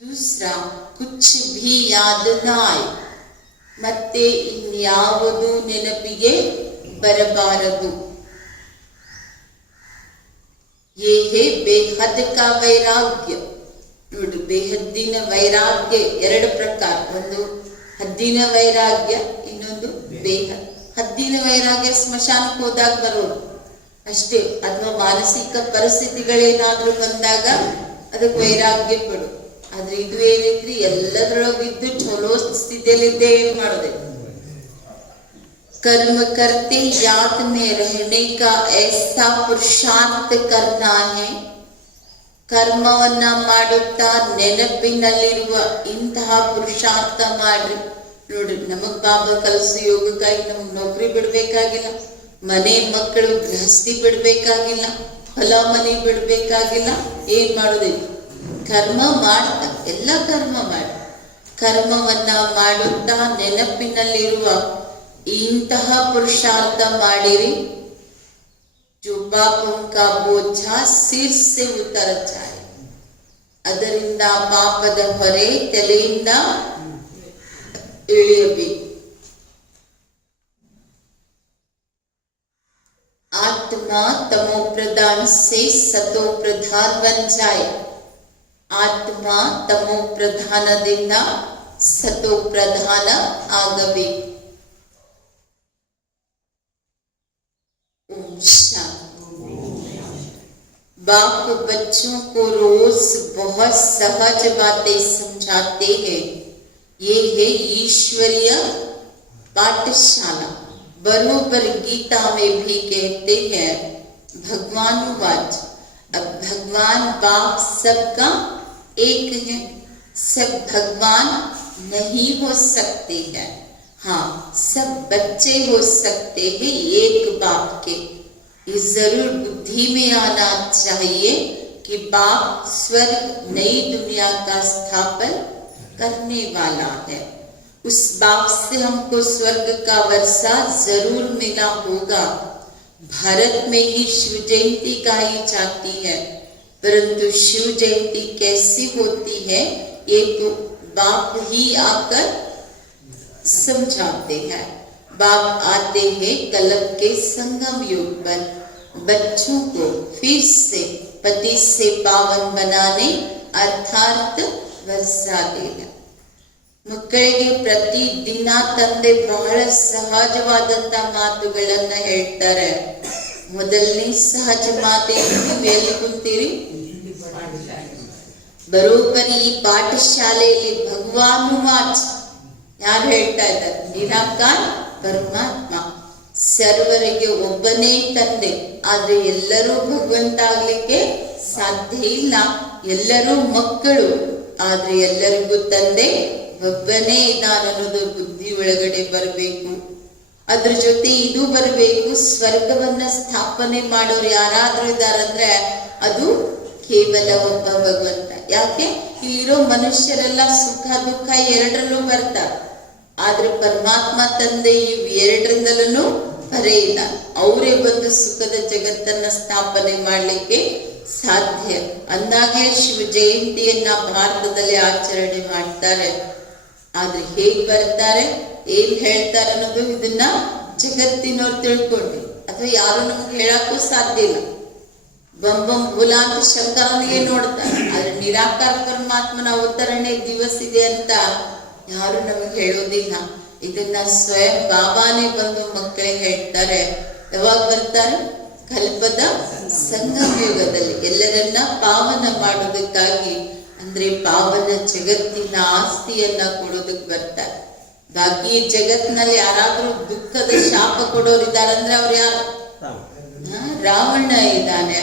दूसरा कुछ भी याद न आए, ಮತ್ತೆ ಇನ್ಯಾವುದು ನೆನಪಿಗೆ ಬರಬಾರದು. ये है बेहद का वैराग्य. ನೋಡಿ, ಬೇಹದ್ದಿನ ವೈರಾಗ್ಯ ಎರಡು ಪ್ರಕಾರ. ಒಂದು ಹದ್ದಿನ ವೈರಾಗ್ಯ, ಇನ್ನೊಂದು ಬೇಹದ್. ಹದ್ದಿನ ವೈರಾಗ್ಯ ಸ್ಮಶಾನಕ್ಕೆ ಹೋದಾಗ ಬರೋದು ಅಷ್ಟೇ, ಅಥವಾ ಮಾನಸಿಕ ಪರಿಸ್ಥಿತಿಗಳೇನಾದ್ರೂ ಬಂದಾಗ ಅದಕ್ಕೆ ವೈರಾಗ್ಯ ಪಡು. ಆದ್ರೆ ಇದು ಏನಿದ್ರಿ ಎಲ್ಲದರೊಳಗಿದ್ದು ಚಲೋ ಸ್ಥಿತಿಯಲ್ಲಿದ್ದೇ ಏನ್ ಮಾಡೋದೆ. कर्म करते याद में रहने का ऐसा पुरुषार्थ करना है. ಕರ್ಮವನ್ನ ಮಾಡುತ್ತಾ ನೆನಪಿನಲ್ಲಿರುವ ಇಂತಹ ಪುರುಷಾರ್ಥ ಮಾಡ್ರಿ. ನೋಡ್ರಿ, ನಮಗ್ ಬಾಬಾ ಕಲಸು ಯೋಗಕ್ಕಾಗಿ ನಮಗ್ ನೌಕರಿ ಬಿಡ್ಬೇಕಾಗಿಲ್ಲ, ಮನೆ ಮಕ್ಕಳು ಗೃಹಸ್ಥಿ ಬಿಡ್ಬೇಕಾಗಿಲ್ಲ, ಹೊಲ ಮನೆ ಬಿಡ್ಬೇಕಾಗಿಲ್ಲ. ಏನ್ ಮಾಡೋದಿಲ್ಲ, ಕರ್ಮ ಮಾಡ್ತಾ ಎಲ್ಲ ಕರ್ಮ ಮಾಡಿ, ಕರ್ಮವನ್ನ ಮಾಡುತ್ತಾ ನೆನಪಿನಲ್ಲಿರುವ ಇಂತಹ ಪುರುಷಾರ್ಥ ಮಾಡಿರಿ. जो पापों का बोझा सिर से उतर जाए. ಅದರಿಂದ ಪಾಪದ ಹೊರೆ ತಲೆಯಿಂದ ಇಳಿಯಬೇಕು. आत्मा तमो प्रधान से सतो प्रधान बन जाए. ಆತ್ಮ ತಮೋ ಪ್ರಧಾನದಿಂದ ಸತೋ ಪ್ರಧಾನ ಆಗಬೇಕು. बाप बच्चों को रोज बहुत सहज बातें समझाते हैं. ये है ईश्वरीय पाठशाला. बरोबर गीता में भी कहते हैं भगवानुवाच. अब भगवान बाप सबका एक है. सब भगवान नहीं हो सकते हैं. हाँ, सब बच्चे हो सकते हैं एक बाप के. ये जरूर बुद्धि में आना चाहिए कि बाप स्वर्ग नई दुनिया का स्थापन करने वाला है. उस बाप से हमको स्वर्ग का वर्षा जरूर मिला होगा. भारत में ही शिव जयंती गाई जाती है, परंतु शिव जयंती कैसी होती है ये तो बाप ही आकर समझाते हैं. बाप आते हैं कलम के संगम युग पर बच्चों को फिर से पति से पावन बनाने अर्थात वर्षा देना. ಮಕ್ಕಳಿಗೆ ಪ್ರತಿ ದಿನ ತಂದೆ ಬಹಳ ಸಹಜವಾದಂತ ಮಾತುಗಳನ್ನ ಹೇಳ್ತಾರೆ. ಮೊದಲನೇ ಸಹಜ ಮಾತೇನು? ನೀವು ಎಲ್ಲಿ ಕುಂತೀರಿ? ಬರೋಬ್ಬರಿ ಈ ಪಾಠಶಾಲೆಯಲ್ಲಿ ಭಗವಾನುವಾಚ್ ಯಾರು ಹೇಳ್ತಾ ಇದ್ದಾರೆ? ನಿರಾಕಾರ ಪರಮಾತ್ಮ. ಸರ್ವರಿಗೆ ಒಬ್ಬನೇ ತಂದೆ, ಆದ್ರೆ ಎಲ್ಲರೂ ಭಗವಂತ ಆಗ್ಲಿಕ್ಕೆ ಸಾಧ್ಯ ಇಲ್ಲ. ಎಲ್ಲರೂ ಮಕ್ಕಳು, ಆದ್ರೆ ಎಲ್ಲರಿಗೂ ತಂದೆ ಒಬ್ಬನೇ ಇದ್ದಾನನ್ನೋದು ಬುದ್ಧಿ ಒಳಗಡೆ ಬರಬೇಕು. ಅದ್ರ ಜೊತೆ ಇದು ಬರಬೇಕು, ಸ್ವರ್ಗವನ್ನ ಸ್ಥಾಪನೆ ಮಾಡೋರು ಯಾರಾದ್ರೂ ಇದ್ದಾರಂದ್ರೆ ಅದು ಕೇವಲ ಒಬ್ಬ ಭಗವಂತ. ಯಾಕೆ? ಇಲ್ಲಿರೋ ಮನುಷ್ಯರೆಲ್ಲ ಸುಖ ದುಃಖ ಎರಡರಲ್ಲೂ ಬರ್ತಾರೆ, ಆದ್ರೆ ಪರಮಾತ್ಮ ತಂದೆ ಇವ್ ಎರಡರಿಂದಲೂ ಬರೇ ಇಲ್ಲ. ಅವರೇ ಬಂದು ಸುಖದ ಜಗತ್ತನ್ನ ಸ್ಥಾಪನೆ ಮಾಡ್ಲಿಕ್ಕೆ ಸಾಧ್ಯ. ಅಂದಾಗೆ ಶಿವ ಜಯಂತಿಯನ್ನ ಭಾರತದಲ್ಲಿ ಆಚರಣೆ ಮಾಡ್ತಾರೆ. ಆದ್ರೆ ಹೇಗ್ ಬರ್ತಾರೆ, ಏನ್ ಹೇಳ್ತಾರೆ ಅನ್ನೋದು ಇದನ್ನ ಜಗತ್ತಿನವ್ರು ತಿಳ್ಕೊಂಡ್ರಿ, ಅಥವಾ ಯಾರು ನಮ್ಗೆ ಹೇಳಕ್ಕೂ ಸಾಧ್ಯ ಇಲ್ಲ. ಬಂಬಂ ಭೂಲ ಅಂತ ಶಂಕರನಿಗೆ ನೋಡ್ತಾರೆ, ಆದ್ರೆ ನಿರಾಕಾರ ಪರಮಾತ್ಮನ ಅವತರಣೆ ದಿವಸ ಇದೆ ಅಂತ ಯಾರು ನಮಗೆ ಹೇಳೋದಿಲ್ಲ. ಇದನ್ನ ಸ್ವಯಂ ಬಾಬಾನೇ ಬಂದು ಮಕ್ಕಳಿಗೆ ಹೇಳ್ತಾರೆ. ಯಾವಾಗ ಬರ್ತಾರೆ? ಕಲ್ಪದ ಸಂಗಮ ಯುಗದಲ್ಲಿ ಎಲ್ಲರನ್ನ ಪಾವನ ಮಾಡೋದಕ್ಕಾಗಿ, ಅಂದ್ರೆ ಪಾವನ ಜಗತ್ತಿನ ಆಸ್ತಿಯನ್ನ ಕೊಡೋದಕ್ಕೆ ಬರ್ತಾರೆ. ಬಾಕಿ ಜಗತ್ತಿನಲ್ಲಿ ಯಾರಾದ್ರೂ ದುಃಖದ ಶಾಪ ಕೊಡೋರಿದ್ದಾರಂದ್ರೆ ಅವ್ರು ಯಾರು? ರಾವಣ ಇದ್ದಾನೆ.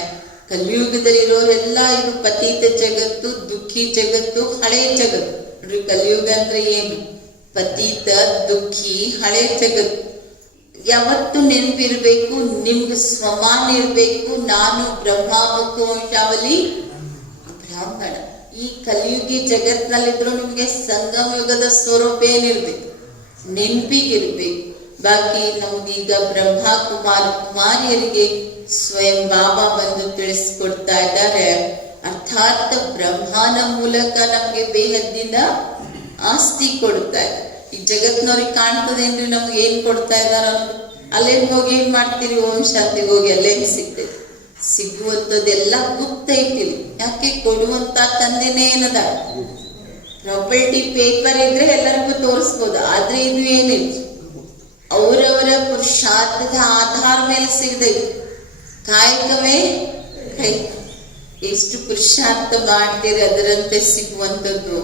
ಕಲಿಯುಗದಲ್ಲಿ ಇರೋರೆಲ್ಲ ಇದು ಪತೀತ ಜಗತ್ತು, ದುಃಖಿ ಜಗತ್ತು, ಹಳೆ ಜಗತ್ತು. ನೋಡ್ರಿ, ಕಲಿಯುಗ ಅಂದ್ರೆ ಏನು? ಪತೀತ, ದುಃಖಿ, ಹಳೆ ಜಗತ್ತು. ಯಾವತ್ತು ನೆನಪಿರ್ಬೇಕು, ನಿಮ್ಗೆ ಸ್ವಮಾನ ಇರ್ಬೇಕು. ನಾನು ಬ್ರಹ್ಮಮುಖವಂಶಾವಲಿ ಬ್ರಾಹ್ಮಣ. ಈ ಕಲಿಯುಗಿ ಜಗತ್ನಲ್ಲಿದ್ರು ನಿಮ್ಗೆ ಸಂಗಮ ಯುಗದ ಸ್ವರೂಪ ಏನಿರ್ಬೇಕು? ನೆನಪಿಗಿರ್ಬೇಕು. ಬಾಕಿ ನಮ್ಗೀಗ ಬ್ರಹ್ಮ ಕುಮಾರಿಯರಿಗೆ ಸ್ವಯಂ ಬಾಬಾ ಬಂದು ತಿಳಿಸ್ಕೊಡ್ತಾ ಇದ್ದಾರೆ. ಅರ್ಥ ಅರ್ಥಾತ್ ಬ್ರಹ್ಮನ ಮೂಲಕ ನಮ್ಗೆ ಬೇಹದ್ದಿನ ಆಸ್ತಿ ಕೊಡ್ತಾರೆ. ಈ ಜಗತ್ನವ್ರಿಗೆ ಕಾಣ್ತದೇನ್ರಿ ನಮ್ಗೆ ಏನ್ ಕೊಡ್ತಾ ಇದಾರ ಅನ್ನೋದು. ಅಲ್ಲೇನ್ ಹೋಗಿ ಏನ್ ಮಾಡ್ತೀರಿ, ಓಂ ಶಾಂತಿಗೆ ಹೋಗಿ ಅಲ್ಲೇನ್ ಸಿಗ್ತೈತಿ? ಸಿಗುವಂಥದ್ದೆಲ್ಲ ಗುಪ್ತ ಐತಿರಿ. ಯಾಕೆ? ಕೊಡುವಂತ ತಂದೆನೇ ಏನದ ಪ್ರಾಪರ್ಟಿ ಪೇಪರ್ ಇದ್ರೆ ಎಲ್ಲರಿಗೂ ತೋರಿಸ್ಬೋದು. ಆದ್ರೆ ಇದು ಏನಿಲ್ಲ, ಅವರವರ ಪುರುಷಾರ್ಥದ ಆಧಾರ ಮೇಲೆ ಸಿಗದೈತಿ. ಕಾಯಕವೇ ಕೈ. ಎಷ್ಟು ಪುರುಷಾರ್ಥ ಮಾಡ್ತೀರಿ ಅದರಂತೆ ಸಿಗುವಂಥದ್ದು.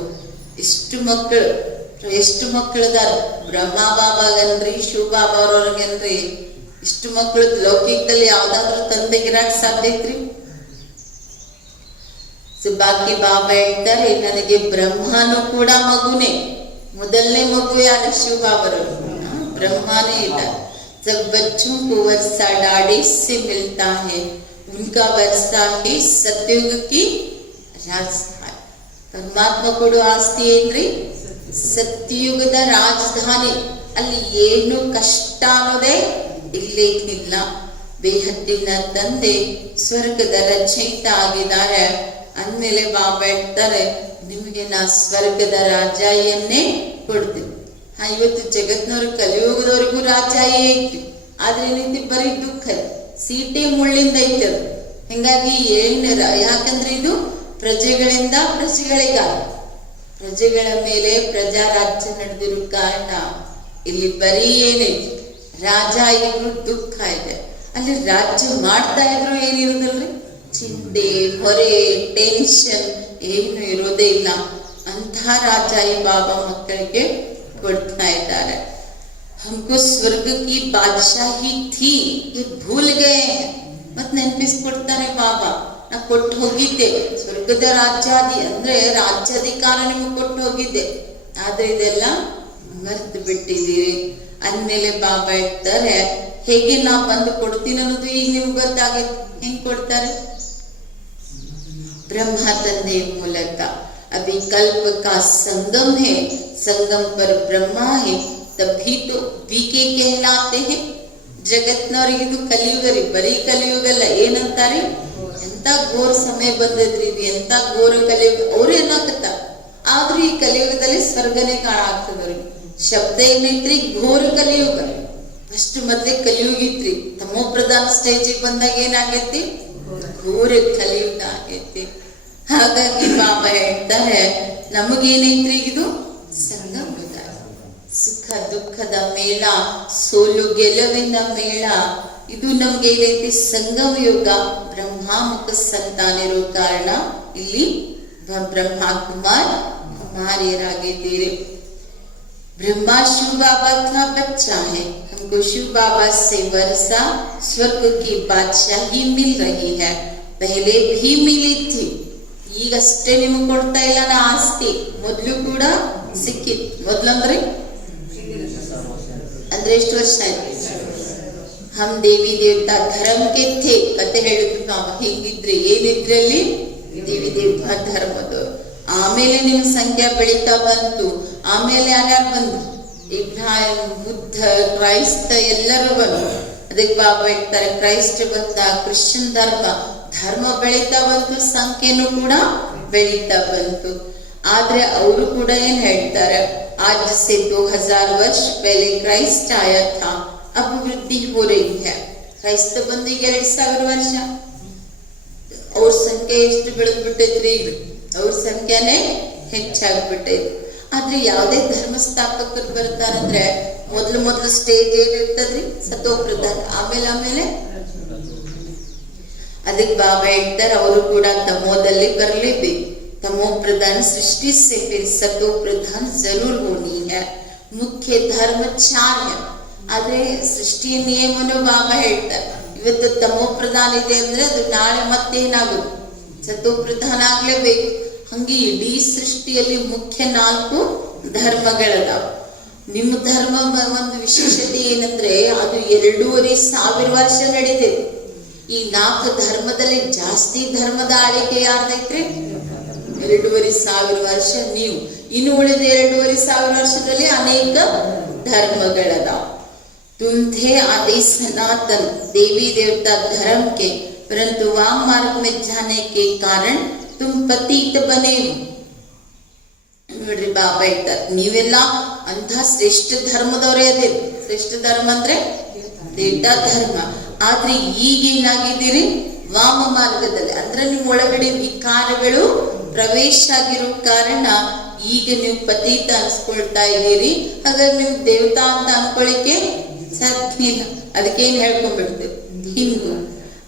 ಎಷ್ಟು ಮಕ್ಕಳದಾರ. ಬ್ರಹ್ಮ ಬಾಬಾಗನ್ರಿ, ಶಿವ ಬಾಬಾ ಅವ್ರವ್ರಿಗನ್ರಿ ಇಷ್ಟು ಮಕ್ಕಳು ಲೌಕಿಕದಲ್ಲಿ ಯಾವ್ದಾದ್ರು ತಂದೆಗಿರಾಕ್ ಸಾಧ್ಯ ಐತ್ರಿ? ಬಾಕಿ ಬಾಬಾ ಹೇಳ್ತಾರೆ, ನನಗೆ ಬ್ರಹ್ಮನು ಕೂಡ ಮಗುನೇ. ಮೊದಲನೇ ಮಗು ಯಾರ? ಶಿವ ಬಾಬರವರು. ಬ್ರಹ್ಮನೇ ಇಲ್ಲ. जब बच्चों को वर्षा डाढ़े से मिलता है, उनका वर्षा है सतयुग की राजधानी. ಪರಮಾತ್ಮ ಕೊಡು ಆಸ್ತಿ ಏನ್ರಿ? ಸತ್ಯಯುಗದ ರಾಜಧಾನಿ. ಅಲ್ಲಿ ಏನು ಕಷ್ಟ ಅನ್ನೋದೇ ಇಲ್ಲೇನಿಲ್ಲ. ಬೇಹದ್ದಿನ ತಂದೆ ಸ್ವರ್ಗದ ರಚಯಿತ ಆಗಿದ್ದಾರೆ ಅಂದ್ಮೇಲೆ ಬಾಬಾ ಹೇಳ್ತಾರೆ, ನಿಮಗೆ ನಾ ಸ್ವರ್ಗದ ರಾಜ್ಯನ್ನೇ ಕೊಡ್ತೀನಿ. ಇವತ್ತು ಜಗತ್ನವ್ರ ಕಲಿಯುಗದವರೆಗೂ ರಾಜ್ಯ ಐತಿ. ಆದ್ರೆ ಏನೈತಿ? ಬರೀ ದುಃಖ, ಸೀಟೆ ಮುಳ್ಳಿಂದ ಐತಿ ಅದು. ಹಿಂಗಾಗಿ ಏನಾರ, ಯಾಕಂದ್ರೆ ಇದು ಪ್ರಜೆಗಳಿಂದ ಪ್ರಜೆಗಳಿಗಾಗಿ, ಪ್ರಜೆಗಳ ಮೇಲೆ ಪ್ರಜಾ ರಾಜ್ಯ ನಡೆದಿರೋ ಕಾರಣ ಇಲ್ಲಿ ಬರೀ ಏನೈತಿ? ರಾಜ ಇದ್ರು ದುಃಖ ಇದೆ. ಅಲ್ಲಿ ರಾಜ್ಯ ಮಾಡ್ತಾ ಇದ್ರು ಏನಿರೋದಿಲ್ರಿ? ಚಿಂತೆ, ಹೊರೆ, ಟೆನ್ಷನ್ ಏನು ಇರೋದೇ ಇಲ್ಲ. ಅಂಥ ರಾಜ ಈ ಬಾಬಾ ಮಕ್ಕಳಿಗೆ ಕೊಡ್ತಾ ಇದ್ದಾರೆ. हमको स्वर्ग की बादशाही थी ये भूल गए. ಮತ್ ನೆನಪಿಸ್ಕೊಡ್ತಾರೆ ಬಾಬಾ, ನಾ ಕೊಟ್ಟು ಹೋಗಿದ್ದೆ ಸ್ವರ್ಗದ ರಾಜ್ಯಾಧಿ ಅಂದ್ರೆ ರಾಜ್ಯಾಧಿಕಾರ ನಿಮ್ಗೆ ಕೊಟ್ಟು ಹೋಗಿದ್ದೆ, ಆದ್ರೆ ಇದೆಲ್ಲ ಮರ್ತು ಬಿಟ್ಟಿದ್ದೀರಿ ಅಂದ್ಮೇಲೆ ಬಾಬಾ ಹೇಳ್ತಾರೆ, ಹೇಗೆ ನಾ ಬಂದು ಕೊಡ್ತೀನಿ ಅನ್ನೋದು ಈಗ ನಿಮ್ಗೆ ಗೊತ್ತಾಗೈತೆ. ಹೆಂಗ್ ಕೊಡ್ತಾರೆ? ब्रह्मा तंदे मूलक अभी कल्प का संगम है, संगम पर ब्रह्मा है, तभी तो बीके कहलाते हैं. ಜಗತ್ನವ್ರಿಗೆ ಇದು ಕಲಿಯುಗ ರೀ, ಬರೀ ಕಲಿಯುಗ ಅಲ್ಲ. ಏನಂತಾರೆ? ಎಂತ ಘೋರ ಸಮಯ ಬಂದದ್ರಿ ಇದು, ಎಂತ ಘೋರ ಕಲಿಯುಗ. ಅವ್ರು ಏನಾಗತ್ತ, ಆದ್ರೂ ಈ ಕಲಿಯುಗದಲ್ಲಿ ಸ್ವರ್ಗನೇ ಕಾಣಾಗ್ತದ್ರಿ. ಶಬ್ದ ಏನೈತ್ರಿ? ಘೋರ ಕಲಿಯುಗ. ಅಷ್ಟು ಮೊದ್ಲೇ ಕಲಿಯುಗ ಇತ್ರಿ. ತಮೋ ಪ್ರಧಾನ ಸ್ಟೇಜಿಗೆ ಬಂದಾಗ ಏನಾಗೈತಿ? ಘೋರ ಕಲಿಯುಗ ಆಗೈತಿ. ಹಾಗಾಗಿ ಬಾಬಾ ಹೇಳ್ತಾರೆ, ನಮಗೇನೈತ್ರಿ ಇದು? ಸಂಗಮದ ಸುಖ ದುಃಖದ ಮೇಳ, ಸೋಲು ಗೆಲುವಿನ ಮೇಳ. ಇದು ನಮ್ಗೆ ಏನೈತಿ? ಸಂಗಮ ಯುಗ. ಬ್ರಹ್ಮಾಮುಖ ಸಂತಾನಿರೋ ಕಾರಣ ಇಲ್ಲಿ ಬ್ರಹ್ಮ ಕುಮಾರ್ ಕುಮಾರಿಯರಾಗಿದ್ದೀರಿ. ब्रह्मा शिव बाबा का बच्चा है, हमको शिव बाबा से वर्षा स्वर्ग की बादशाही मिल रही है. पहले भी मिली थी, ಈಗಷ್ಟೇ ನಿಮಗೆ ಕೊಡ್ತಾ ಇಲ್ಲ ನಾ ಆಸ್ತಿ, ಮೊದ್ಲು ಕೂಡ ಸಿಕ್ಕಿತ್ತು. ಮೊದ್ಲಂದ್ರೆ ಅಂದ್ರೆ ಎಷ್ಟು ವರ್ಷ ಆಯ್ತು? ಹಮ್ ದೇವಿ ದೇವತಾ ಧರ್ಮ ಕೆ ಥೇ. ಕತೆ ಹೇಳಿದ್ರು ನಾವು, ಹಿಂಗಿದ್ರೆ ಏನಿದ್ರಲ್ಲಿ? ದೇವಿ ದೇವತಾ ಧರ್ಮದವರು. ಆಮೇಲೆ ನಿಮ್ ಸಂಖ್ಯೆ ಬೆಳೀತಾ ಬಂತು. ಆಮೇಲೆ ಯಾರ್ಯಾರು ಬಂದ್ರು? ಇಬ್ರಾಹಿಂ, ಬುದ್ಧ, ಕ್ರೈಸ್ತ ಎಲ್ಲರೂ ಬಂದ್ರು. ಅದಕ್ಕೆ ಬಾಬಾ ಹೇಳ್ತಾರೆ, ಕ್ರೈಸ್ಟ್ ಬಂದ, ಕ್ರಿಶ್ಚಿಯನ್ ಧರ್ಮ ಬೆಳೀತಾ ಬಂತು, ಸಂಖ್ಯೆನೂ ಕೂಡ ಬೆಳೀತಾ ಬಂತು. ಆದ್ರೆ ಅವರು ಕೂಡ ಏನ್ ಹೇಳ್ತಾರೆ? आज से 2000 वर्ष पहले क्राइस्ट आया था, अब वृद्धि हो रही है. ಕ್ರೈಸ್ತ ಬಂದು 2000 ವರ್ಷ, ಅವ್ರ ಸಂಖ್ಯೆ ಎಷ್ಟು ಬೆಳೆದ್ ಬಿಟ್ಟೈತ್ರಿ? ಈಗ ಅವ್ರ ಸಂಖ್ಯಾನೇ ಹೆಚ್ಚಾಗ್ಬಿಟ್ಟೈತಿ. ಆದ್ರೆ ಯಾವುದೇ ಧರ್ಮ ಸ್ಥಾಪಕರು ಬರ್ತಾರಂದ್ರೆ ಮೊದ್ಲು ಸ್ಟೇಜ್ ಏನಿರ್ತದ್ರಿ? ಸತೋ ಪ್ರಧಾನ. ಆಮೇಲೆ ಅದಕ್ಕೆ ಬಾಬಾ ಹೇಳ್ತಾರೆ, ಅವರು ಕೂಡ ತಮೋದಲ್ಲಿ ಬರಲೇಬೇಕು. तमो प्रधान सृष्टि से फिर सतो प्रधान जरूर होनी है. मुख्य धर्म 4 है. ಆದ್ರೆ ಸೃಷ್ಟಿಯ ನಿಯಮನು ಬಾಬಾ ಹೇಳ್ತಾರೆ. ಇವತ್ತು ತಮೋ ಪ್ರಧಾನ ಇದೆ ಅಂದ್ರೆ ಅದು ನಾಳೆ ಮತ್ತೇನಾಗುತ್ತೆ? ಸತೋ ಪ್ರಧಾನ ಆಗ್ಲೇಬೇಕು. ಹಂಗೆ ಇಡೀ ಸೃಷ್ಟಿಯಲ್ಲಿ ಮುಖ್ಯ 4 ಧರ್ಮಗಳದಾವ. ನಿಮ್ಮ ಧರ್ಮ ಒಂದು ವಿಶೇಷತೆ ಏನಂದ್ರೆ ಅದು 2500 ವರ್ಷ ನಡೀತೈತಿ. ಈ 4 ಧರ್ಮದಲ್ಲಿ ಜಾಸ್ತಿ ಧರ್ಮದ ಆಳ್ವಿಕೆ ಯಾರ್ದೈತ್ರಿ? 2500 ವರ್ಷ. ನೀವು ಇನ್ನು ಉಳಿದ 2500 ವರ್ಷದಲ್ಲಿ ಅನೇಕ ಧರ್ಮಗಳದಾವ. तुम थे आदि सनातन देवी देवता धर्म के, परंतु वाम मार्ग में जाने के कारण ತುಮ್ ಪತೀತ ಬನೆ. ನೋಡ್ರಿ ಬಾಬಾ ಹೇಳ್ತಾರೆ, ನೀವೆಲ್ಲ ಅಂತ ಶ್ರೇಷ್ಠ ಧರ್ಮದವರೇ ಅದೇರಿ. ಶ್ರೇಷ್ಠ ಧರ್ಮ ಅಂದ್ರೆ ದಿಟ್ಟ ಧರ್ಮ. ಆದ್ರೆ ಈಗೇನಾಗಿದ್ದೀರಿ? ವಾಮ ಮಾರ್ಗದಲ್ಲಿ. ಅಂದ್ರೆ ನಿಮ್ ಒಳಗಡೆ ವಿಕಾರಗಳು ಪ್ರವೇಶ ಆಗಿರೋ ಕಾರಣ ಈಗ ನೀವು ಪತೀತ ಅನ್ಸ್ಕೊಳ್ತಾ ಇದ್ದೀರಿ. ಹಾಗಾಗಿ ನೀವು ದೇವತಾ ಅಂತ ಅನ್ಕೊಳ್ಳಿಕ್ಕೆ ಸಾಧ್ಯ ಇಲ್ಲ. ಅದಕ್ಕೇನ್ ಹೇಳ್ಕೊಂಡ್ಬಿಡ್ತೇವೆ, ಹಿಂದೂ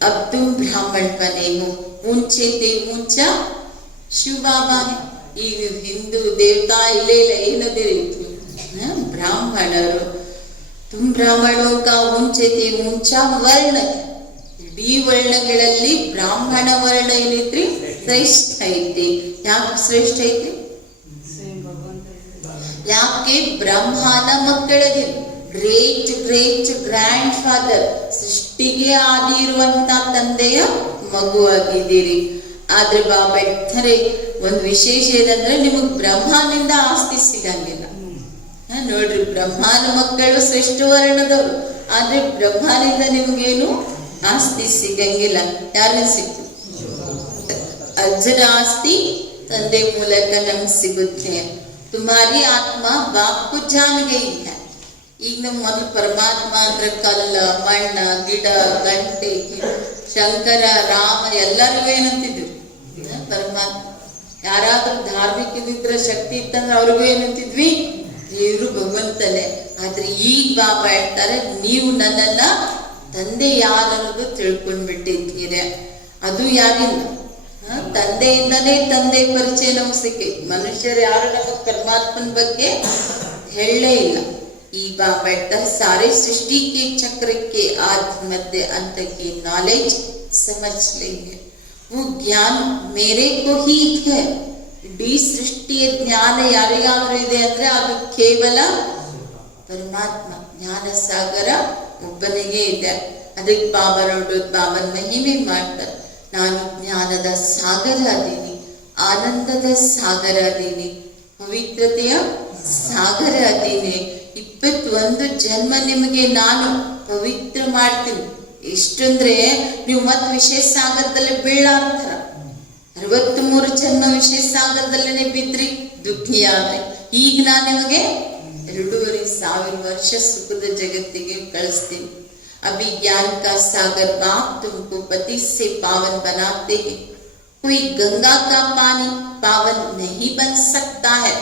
अब तुम ब्राह्मण बने हो, ऊंचे ते ऊंचा शिव बाबा है. ಈಗ ಹಿಂದೂ ದೇವತಾ ಇಲ್ಲೇ ಇಲ್ಲ, ಏನದಿರಿ ಬ್ರಾಹ್ಮಣರು. ತುಮ್ ಬ್ರಾಹ್ಮಣೋ ಕಾ ऊंचे ते ऊंचा वर्ण. ಇಡೀ ವರ್ಣಗಳಲ್ಲಿ ಬ್ರಾಹ್ಮಣ ವರ್ಣ ಏನೈತ್ರಿ? ಶ್ರೇಷ್ಠ ಐತಿ. ಯಾಕೆ ಶ್ರೇಷ್ಠ ಐತಿ? ಯಾಕೆ? ಬ್ರಹ್ಮನ ಮಕ್ಕಳದಿ ಗ್ರೇಟ್ ಗ್ರೇಟ್ ಗ್ರ್ಯಾಂಡ್ ಫಾದರ್, ಸೃಷ್ಟಿಗೆ ಆದಿ ಇರುವಂತ ತಂದೆಯ ಮಗುವಾಗಿದ್ದೀರಿ. ಆದ್ರೆ ಬಾಬಾ ಹೇಳ್ತಾರೆ, ಒಂದು ವಿಶೇಷ ಏನಂದ್ರೆ ನಿಮಗ್ ಬ್ರಹ್ಮನಿಂದ ಆಸ್ತಿ ಸಿಗಂಗಿಲ್ಲ. ನೋಡ್ರಿ, ಬ್ರಹ್ಮನ ಮಕ್ಕಳು ಶ್ರೇಷ್ಠ ವರ್ಣದವರು, ಆದ್ರೆ ಬ್ರಹ್ಮನಿಂದ ನಿಮ್ಗೇನು ಆಸ್ತಿ ಸಿಗಂಗಿಲ್ಲ. ಯಾರಿಂದ ಸಿಕ್ತು? ಅಜ್ಜನ ಆಸ್ತಿ ತಂದೆ ಮೂಲಕ ನಮ್ಗೆ ಸಿಗುತ್ತೆ. ತುಮಾರಿ ಆತ್ಮ ಬಾಪು ಜಾನ್ ಗೈ ಹೈ. ಈಗ ನಮ್ಮ ಮೊದಲು ಪರಮಾತ್ಮ ಅಂದ್ರೆ ಕಲ್ಲ, ಮಣ್ಣ, ಗಿಡ, ಗಂಟೆ, ಶಂಕರ, ರಾಮ ಎಲ್ಲರೂ ಏನಂತಿದ್ರು? ಪರಮಾತ್ಮ. ಯಾರಾದ್ರೂ ಧಾರ್ಮಿಕ ಇದ್ರ ಶಕ್ತಿ ಇತ್ತಂದ್ರೆ ಅವ್ರಿಗೂ ಏನಂತಿದ್ವಿ? ದೇವ್ರು ಭಗವಂತನೇ. ಆದ್ರೆ ಈಗ ಬಾಬಾ ಹೇಳ್ತಾರೆ, ನೀವು ನನ್ನನ್ನ ತಂದೆ ಯಾರನ್ನೋದು ತಿಳ್ಕೊಂಡ್ಬಿಟ್ಟಿದ್ದೀರ. ಅದು ಯಾರಿಲ್ಲ, ತಂದೆಯಿಂದನೇ ತಂದೆ ಪರಿಚಯ ನಮ್ಗೆ ಸಿಕ್ಕೈತಿ. ಮನುಷ್ಯರು ಯಾರು ನಮಗ್ ಪರಮಾತ್ಮನ ಬಗ್ಗೆ ಹೇಳಲೇ ಇಲ್ಲ. ಈ ಬಾಬಾ ಹೇಳ್ತಾರೆ, सारे सृष्टि के चक्र के आदि मध्य अंत की नॉलेज समझ लेंगे, वो ज्ञान मेरे को ही है. ಇಡೀ ಸೃಷ್ಟಿಯ ಜ್ಞಾನ ಯಾರಿಗಾದ್ರೂ ಇದೆ ಅಂದ್ರೆ ಅದು ಕೇವಲ ಪರಮಾತ್ಮ, ಜ್ಞಾನ ಸಾಗರ ಒಬ್ಬನಿಗೆ ಇದೆ. ಅದಕ್ಕೆ ಬಾಬಾ ನೋಡೋದು, ಬಾಬನ ಮಹಿಮೆ ಮಾಡ್ತಾರೆ. ನಾನು ಜ್ಞಾನದ ಸಾಗರ ಅದೀನಿ, ಆನಂದದ ಸಾಗರ ಅದೀನಿ, ಪವಿತ್ರತೆಯ ಸಾಗರ ಅದೀನಿ. 21 ಜನ್ಮ ನಿಮಗೆ ನಾನು ಪವಿತ್ರ ಮಾಡ್ತೀನಿ. ಎಷ್ಟಂದ್ರೆ ನೀವು ಮತ್ ವಿಶೇಷ ಸಾಗರದಲ್ಲಿ ಬೀಳಾಡ್ತಾರ. 63 ಜನ್ಮ ವಿಶೇಷ ಸಾಗರದಲ್ಲೇನೆ ಬಿದ್ರಿ, ದುಃಖಿಯಾದ್ರೆ. ಈಗ ನಾನು ನಿಮಗೆ 2500 ವರ್ಷ ಸುಖದ ಜಗತ್ತಿಗೆ ಕಳಿಸ್ತೀನಿ. अभी ज्ञान का सागर बाप तुमको पति से पावन बनाते हैं. कोई गंगा का पानी पावन नहीं बन सकता है.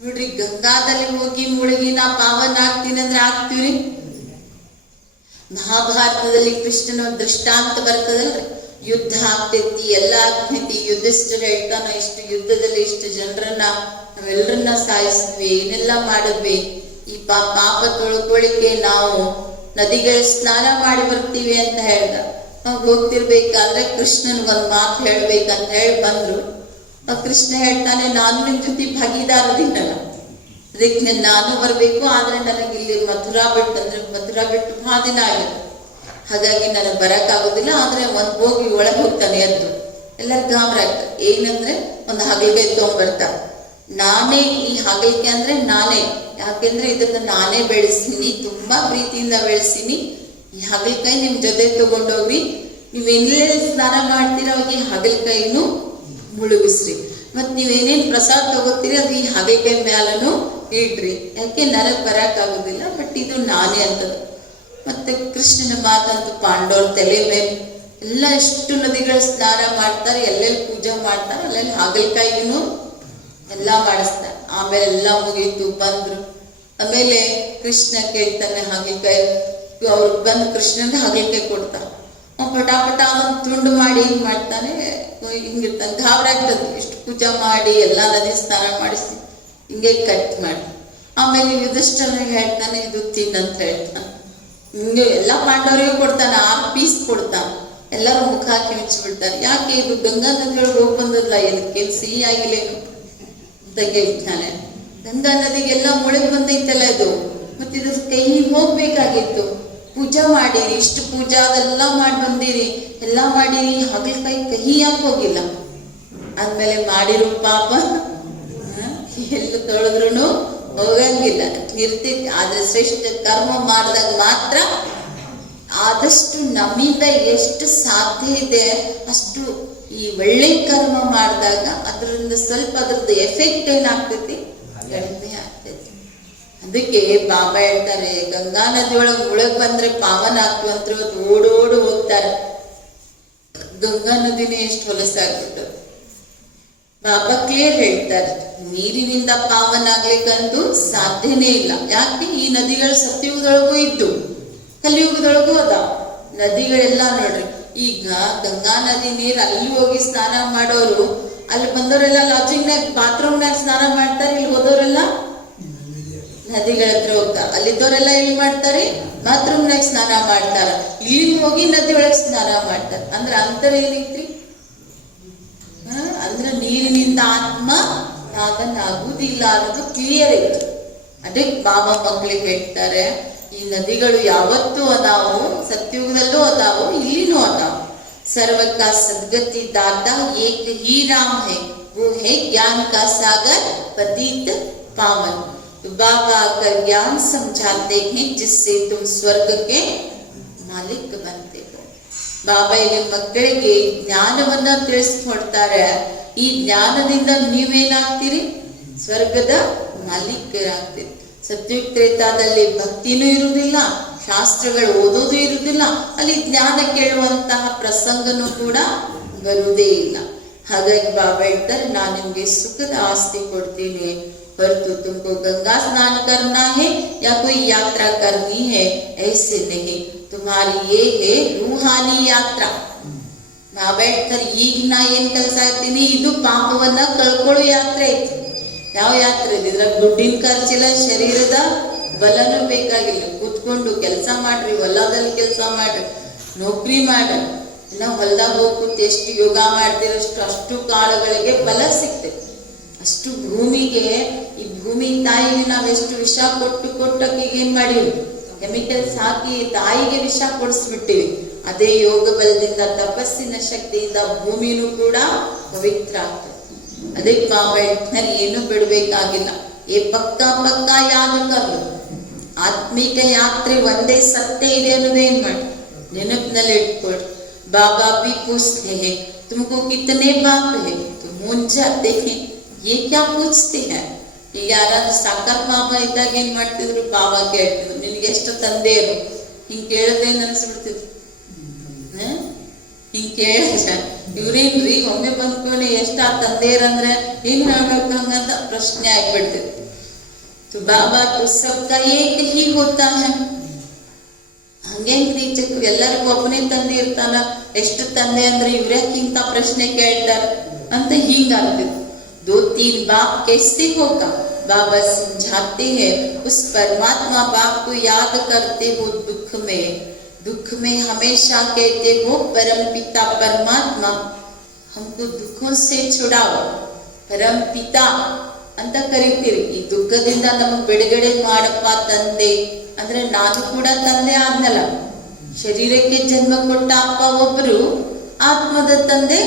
ನೋಡ್ರಿ, ಗಂಗಾದಲ್ಲಿ ಹೋಗಿ ಮುಳುಗಿ ನಾ ಪಾವನ ಆಗ್ತೀನಿ ಅಂದ್ರೆ ಆಗ್ತೀವ್ರಿ? ಮಹಾಭಾರತದಲ್ಲಿ ಕೃಷ್ಣನ ದೃಷ್ಟಾಂತ ಬರ್ತದಲ್ರಿ, ಯುದ್ಧ ಆಗ್ತೈತಿ, ಎಲ್ಲ ಆಗ್ತೈತಿ. ಯುಧಿಷ್ಠಿರ ಹೇಳ್ತಾನ, ಇಷ್ಟು ಯುದ್ಧದಲ್ಲಿ ಇಷ್ಟು ಜನರನ್ನ ನಾವೆಲ್ಲರನ್ನ ಸಾಯಿಸಿದ್ವಿ, ಏನೆಲ್ಲ ಮಾಡಿದ್ವಿ. ಈ ಪಾಪ ತೊಳ್ಕೊಳಿಕ್ಕೆ ನಾವು ನದಿಗಳ ಸ್ನಾನ ಮಾಡಿ ಬರ್ತೀವಿ ಅಂತ ಹೇಳ್ದ. ನಾವು ಹೋಗ್ತಿರ್ಬೇಕಾದ್ರೆ ಕೃಷ್ಣನ್ಗೊಂದ್ ಮಾತು ಹೇಳ್ಬೇಕಂತ ಹೇಳಿ ಬಂದ್ರು. ಕೃಷ್ಣ ಹೇಳ್ತಾನೆ, ನಾನು ನಿಮ್ ಜೊತೆ ಭಾಗಿದಾರದಿನ್ನಲ್ಲ, ಅದಕ್ಕೆ ನಾನು ಬರ್ಬೇಕು. ಆದ್ರೆ ನನಗೆ ಇಲ್ಲಿ ಮಥುರಾ ಬಿಟ್ಟು ಬಹಳ ದಿನ ಆಗಿದೆ, ಹಾಗಾಗಿ ನನಗೆ ಬರಕ್ ಆಗೋದಿಲ್ಲ. ಆದ್ರೆ ಒಂದ್ ಹೋಗಿ ಒಳಗೆ ಹೋಗ್ತಾನೆ ಎದ್ದು. ಎಲ್ಲರೂ ಗಾಬರಿ ಆಗ್ತಾರೆ. ಏನಂದ್ರೆ ಒಂದು ಹಾಗಲ್ಕಾಯಿ ತಗೊಂಡ್ಬರ್ತಾರೆ. ನಾನೇ ಈ ಹಾಗಲ್ಕಾಯಿ ಅಂದ್ರೆ ನಾನೇ, ಯಾಕೆಂದ್ರೆ ಇದನ್ನ ನಾನೇ ಬೆಳೆಸೀನಿ, ತುಂಬಾ ಪ್ರೀತಿಯಿಂದ ಬೆಳೆಸೀನಿ. ಈ ಹಾಗಲ್ಕಾಯಿ ನಿಮ್ ಜೊತೆ ತಗೊಂಡೋಗ್ರಿ, ನೀವೆಲ್ಲೇ ಸ್ನಾನ ಮಾಡ್ತೀರ ಅವಾಗ ಈ ಹಾಗಲ್ಕಾಯಿನೂ ಮುಳುಗಿಸ್ರಿ. ಮತ್ ನೀವೇನೇನ್ ಪ್ರಸಾದ ತಗೋತೀರಿ ಅದು ಈ ಹಾಗಲ್ಕಾಯಿ ಮ್ಯಾಲನು ಇಡ್ರಿ, ಯಾಕೆ ನನಗ್ ಬರಕ್ ಆಗುದಿಲ್ಲ, ಬಟ್ ಇದು ನಾನೇ ಅಂತದ. ಮತ್ತೆ ಕೃಷ್ಣನ ಮಾತಂತೂ ಪಾಂಡವ್ರ ತಲೆ ಮೇಲೆ ಎಲ್ಲ ಎಷ್ಟು ನದಿಗಳ ಸ್ನಾನ ಮಾಡ್ತಾರೆ, ಎಲ್ಲೆಲ್ಲಿ ಪೂಜೆ ಮಾಡ್ತಾರೆ, ಅಲ್ಲೆಲ್ಲಿ ಹಾಗಲ್ಕಾಯಿಗೂ ಎಲ್ಲಾ ಮಾಡಿಸ್ತಾರೆ. ಆಮೇಲೆ ಎಲ್ಲ ಮುಗೀತು, ಬಂದ್ರು. ಆಮೇಲೆ ಕೃಷ್ಣ ಕೇಳ್ತಾನೆ ಹಾಗಲ್ಕಾಯಿ, ಅವ್ರು ಬಂದು ಕೃಷ್ಣನ ಹಾಗಲ್ಕಾಯಿ ಕೊಡ್ತಾರ. ಪಟಾಪಟ ಅವನ್ ತುಂಡು ಮಾಡಿ ಹಿಂಗ್ ಮಾಡ್ತಾನೆ, ಹಿಂಗಿರ್ತಾನೆ. ಗಾಬರಿ ಆಗ್ತದೆ, ಎಷ್ಟು ಪೂಜೆ ಮಾಡಿ ಎಲ್ಲಾ ನದಿ ಸ್ನಾನ ಮಾಡಿಸಿ ಹಿಂಗೆ ಕಟ್ ಮಾಡಿ. ಆಮೇಲೆ ಯುಧಿಷ್ಠಿರನಿಗೆ ಹೇಳ್ತಾನೆ, ಇದು ತಿನ್ನಂತ ಹೇಳ್ತಾನೆ. ಹಿಂಗೆ ಎಲ್ಲಾ ಪಾಂಡವರಿಗೆ ಕೊಡ್ತಾನೆ, 6 ಪೀಸ್ ಕೊಡ್ತಾನೆ. ಎಲ್ಲರೂ ಮುಖ ಹಾಕಿ ಬಿಡ್ತಾರೆ. ಯಾಕೆ ಇದು ಗಂಗಾ ನದಿಯೊಳಗೆ ಹೋಗಿ ಬಂದಲ್ಲ, ಇದಕ್ಕೇನು ಸಿಹಿ ಆಗಿಲ್ಲೇನು ಅಂತ ಹೇಳ್ತಾನೆ. ಗಂಗಾ ನದಿಗೆಲ್ಲ ಮೊಳಗೆ ಬಂದೈತಲ್ಲ ಇದು, ಮತ್ತೆ ಇದು ಕೈ ಹೋಗ್ಬೇಕಾಗಿತ್ತು. ಪೂಜಾ ಮಾಡಿರಿ, ಇಷ್ಟು ಪೂಜಾ ಅದೆಲ್ಲ ಮಾಡಿ ಬಂದಿರಿ, ಎಲ್ಲಾ ಮಾಡಿರಿ, ಹಾಗಲ್ಕಾಯಿ ಕಹಿ ಯಾಕೆ ಹೋಗಿಲ್ಲ? ಆದ್ಮೇಲೆ ಮಾಡಿರೋ ಪಾಪ ಎಲ್ಲ ತೊಳೆದ್ರು ಹೋಗಂಗಿಲ್ಲ, ಇರ್ತೈತಿ. ಆದ್ರೆ ಶ್ರೇಷ್ಠ ಕರ್ಮ ಮಾಡಿದಾಗ ಮಾತ್ರ ಆದಷ್ಟು ನಮ್ಮಿಂದ ಎಷ್ಟು ಸಾಧ್ಯ ಇದೆ ಅಷ್ಟು ಈ ಈ ಒಳ್ಳೆ ಕರ್ಮ ಮಾಡಿದಾಗ ಅದರಿಂದ ಸ್ವಲ್ಪ ಅದ್ರದ್ದು ಎಫೆಕ್ಟ್ ಏನಾಗ್ತೈತಿ, ಕಡಿಮೆ ಆಗ್ತೈತಿ. ಅದಕ್ಕೆ ಬಾಬಾ ಹೇಳ್ತಾರೆ, ಗಂಗಾ ನದಿ ಒಳಗೆ ಮುಳಗ್ ಬಂದ್ರೆ ಪಾವನ ಆಗ್ತವಂತ ಇವತ್ತು ಓಡೋಡು ಹೋಗ್ತಾರೆ. ಗಂಗಾ ನದಿನೇ ಎಷ್ಟು ಹೊಲಸಾಗ್ಬಿಟ್ಟು ಬಾಬಾ ಕ್ಲಿಯರ್ ಹೇಳ್ತಾರೆ, ನೀರಿನಿಂದ ಪಾವನ ಆಗ್ಲಿಕ್ಕಂತೂ ಸಾಧ್ಯನೇ ಇಲ್ಲ. ಯಾಕೆ? ಈ ನದಿಗಳು ಸತ್ಯುಗದೊಳಗೂ ಇದ್ದು ಕಲಿಯುಗದೊಳಗೂ ಅದ ನದಿಗಳೆಲ್ಲ. ನೋಡ್ರಿ, ಈಗ ಗಂಗಾ ನದಿ ನೀರ್ ಅಲ್ಲಿ ಹೋಗಿ ಸ್ನಾನ ಮಾಡೋರು, ಅಲ್ಲಿ ಬಂದವರೆಲ್ಲ ಲಾಡ್ಜಿಂಗ್ನಾಗ ಬಾತ್ರೂಮ್ನಾಗ ಸ್ನಾನ ಮಾಡ್ತಾರೆ, ಇಲ್ಲಿ ಹೋದವರೆಲ್ಲ ನದಿಗಳ ಹತ್ರ ಹೋಗ್ತಾರೆ. ಅಲ್ಲಿದ್ದವರೆಲ್ಲ ಎಲ್ಲಿ ಮಾಡ್ತಾರೆ? ಬಾತ್ರೂಮ್ನಾಗ ಸ್ನಾನ ಮಾಡ್ತಾರ. ಇಲ್ಲಿ ಹೋಗಿ ನದಿ ಒಳಗೆ ಸ್ನಾನ ಮಾಡ್ತಾರೆ. ಅಂದ್ರೆ ಅಂತರ ಏನೈತ್ರಿ? ಅಂದ್ರೆ ನೀರಿನಿಂದ ಆತ್ಮ ಪಾವನಾಗುವುದಿಲ್ಲ ಅನ್ನೋದು ಕ್ಲಿಯರ್ ಐತಿ. ಅದಕ್ಕೆ ಬಾಬಾ ಮಕ್ಕಳಿಗೆ ಹೇಳ್ತಾರೆ, ಈ ನದಿಗಳು ಯಾವತ್ತೂ ಅದಾವು, ಸತ್ಯುಗದಲ್ಲೂ ಅದಾವು, ಇಲ್ಲಿನೂ ಅದಾವು. सर्व का सदगति दाता एक ही राम है, वो है ज्ञान का सागर पतित पावन. तो बाबा आकर ज्ञान समझाते हैं जिससे तुम स्वर्ग के मालिक बनते हो. ಬಾಬಾ ಇಲ್ಲಿ ಮಕ್ಕಳಿಗೆ ಜ್ಞಾನವನ್ನ ತಿಳಿಸ್ಕೊಡ್ತಾರೆ. ಈ ಜ್ಞಾನದಿಂದ ನೀವೇನಾಗ್ತೀರಿ? ಸ್ವರ್ಗದ ಮಾಲೀಕರಾಗ್ತೀರಿ. ಸತ್ಯುಗ ತ್ರೇತಾದಲ್ಲಿ ಭಕ್ತಿನೂ ಇರುವುದಿಲ್ಲ, ಶಾಸ್ತ್ರಗಳು ಓದೋದು ಇರುವುದಿಲ್ಲ, ಅಲ್ಲಿ ಜ್ಞಾನ ಕೇಳುವಂತಹ ಪ್ರಸಂಗನೂ ಕೂಡ ಬರುವುದೇ ಇಲ್ಲ. ಹಾಗಾಗಿ ಬಾಬಾ ಹೇಳ್ತಾರೆ, ನಾನು ನಿಮ್ಗೆ ಸುಖದ ಆಸ್ತಿ ಕೊಡ್ತೀನಿ, ಹೊರತು ತುಮको गंगा स्नान करना है या कोई यात्रा करनी है ऐसे नहीं, तुम्हारी ये है रूहानी यात्रा. ಬಾಬಾ ಹೇಳ್ತಾರೆ, ಈಗ ನಾ ಏನ್ ಕಲ್ಸಾ ಇರ್ತೀನಿ, ಇದು ಪಾಪವನ್ನ ಕಳ್ಕೊಳ್ಳೋ ಯಾತ್ರೆ ಐತಿ. ಯಾವ ಯಾತ್ರೆ ಇದೆ? ಇದ್ರಾಗ ದುಡ್ಡಿನ ಖರ್ಚಿಲ್ಲ, ಶರೀರದ ಬಲನೂ ಬೇಕಾಗಿಲ್ಲ. ಕೂತ್ಕೊಂಡು ಕೆಲಸ ಮಾಡ್ರಿ, ಹೊಲದಲ್ಲಿ ಕೆಲಸ ಮಾಡ್ರಿ, ನೌಕರಿ ಮಾಡ್ರಿ. ಇನ್ನ ಹೊಲದಾಗ ಹೋಗಿ ಕೂತು ಎಷ್ಟು ಯೋಗ ಮಾಡ್ತಿರಷ್ಟು ಅಷ್ಟು ಕಾಳುಗಳಿಗೆ ಬಲ ಸಿಗ್ತದೆ. ಅಷ್ಟು ಭೂಮಿಗೆ, ಈ ಭೂಮಿ ತಾಯಿಗೆ ನಾವೆಷ್ಟು ವಿಷ ಕೊಟ್ಟಕ್ಕೆ ಏನ್ ಮಾಡಿವಿ? ಕೆಮಿಕಲ್ಸ್ ಹಾಕಿ ತಾಯಿಗೆ ವಿಷ ಕೊಡಿಸ್ಬಿಟ್ಟಿವಿ. ಅದೇ ಯೋಗ ಬಲದಿಂದ, ತಪಸ್ಸಿನ ಶಕ್ತಿಯಿಂದ ಭೂಮಿನೂ ಕೂಡ ಪವಿತ್ರ ಆಗ್ತದೆ. ಅದಕ್ಕೆ ಬಾಬಾ ಹೇಳ್ತಾರೆ, ಏನು ಬಿಡ್ಬೇಕಾಗಿಲ್ಲ. ಏ ಪಕ್ಕ ಪಕ್ಕ ಯಾದ ಕರ್ಲು, ಆತ್ಮಿಕ ಯಾತ್ರೆ ಒಂದೇ ಸತ್ಯ ಇದೆ ಅನ್ನೋದೇನ್ ಮಾಡಿ ನೆನಪಿನಲ್ಲಿ ಇಟ್ಕೊಳ್ರಿ. ಬಾಬಾ भी पूछते हैं तुमको कितने बाप है, तुम मूंझ जाते हैं, ये क्या पूछते हैं. ಈಗ ಯಾರಾದ್ರೂ ಸಾಕರ್ ಬಾಬಾ ಇದ್ದಾಗ ಏನ್ ಮಾಡ್ತಿದ್ರು? ಬಾಬಾ ಕೇಳ್ತಿದ್ರು, ನಿನ್ಗೆ ಎಷ್ಟು ತಂದೆಯರು? ಹಿಂಗ್ ಕೇಳದೇನ್ ಅನ್ಸ್ಬಿಡ್ತಿದ್ರು. ಹಿಂಗ್ ಕೇಳಿದ್ರೆ ಇವ್ರೇನ್ರಿ ಒಮ್ಮೆ ಬಂದ್ಕೊಂಡು ಎಷ್ಟ ತಂದೆಯರಂದ್ರೆ ಏನ್ ಹೇಳ್ಬೇಕು ಹಂಗಂತ ಪ್ರಶ್ನೆ ಆಗ್ಬಿಡ್ತಿದ್ರು. ಬಾಬಾ ತು ಸಬ್ಕಾ ಏಕ್ ಹಿ ಹೋತಾ ಹೈ. ಹಂಗೇನ್ರಿ ಚಕ್ಕು ಎಲ್ಲರಿಗೂ ಒಬ್ಬನೇ ತಂದೆ ಇರ್ತಾನ, ಎಷ್ಟು ತಂದೆ ಅಂದ್ರೆ ಇವ್ರ್ಯಾಕೆ ಇಂತ ಪ್ರಶ್ನೆ ಕೇಳ್ತಾರ ಅಂತ ಹಿಂಗ ಆಗ್ತಿದ್ರು. दो तीन बाप कैसे होगा? बाबा समझाते हैं, उस परमात्मा बाप को याद करते हो दुख में हमेशा कहते हो परम पिता परमात्मा हमको दुखों से छुड़ाओ. परम पिता ಅಂತ ಕರಿತೀರಿ. ಈ ದುಃಖದಿಂದ ನಮಗ್ ಬಿಡುಗಡೆ ಮಾಡಪ್ಪ ತಂದೆ ಅಂದ್ರೆ ನಾನು ಕೂಡ ತಂದೆ ಆದ್ನಲ್ಲ. ಶರೀರಕ್ಕೆ ಜನ್ಮ ಕೊಟ್ಟ ಅಪ್ಪ ಒಬ್ರು, ಆತ್ಮದ ತಂದೆ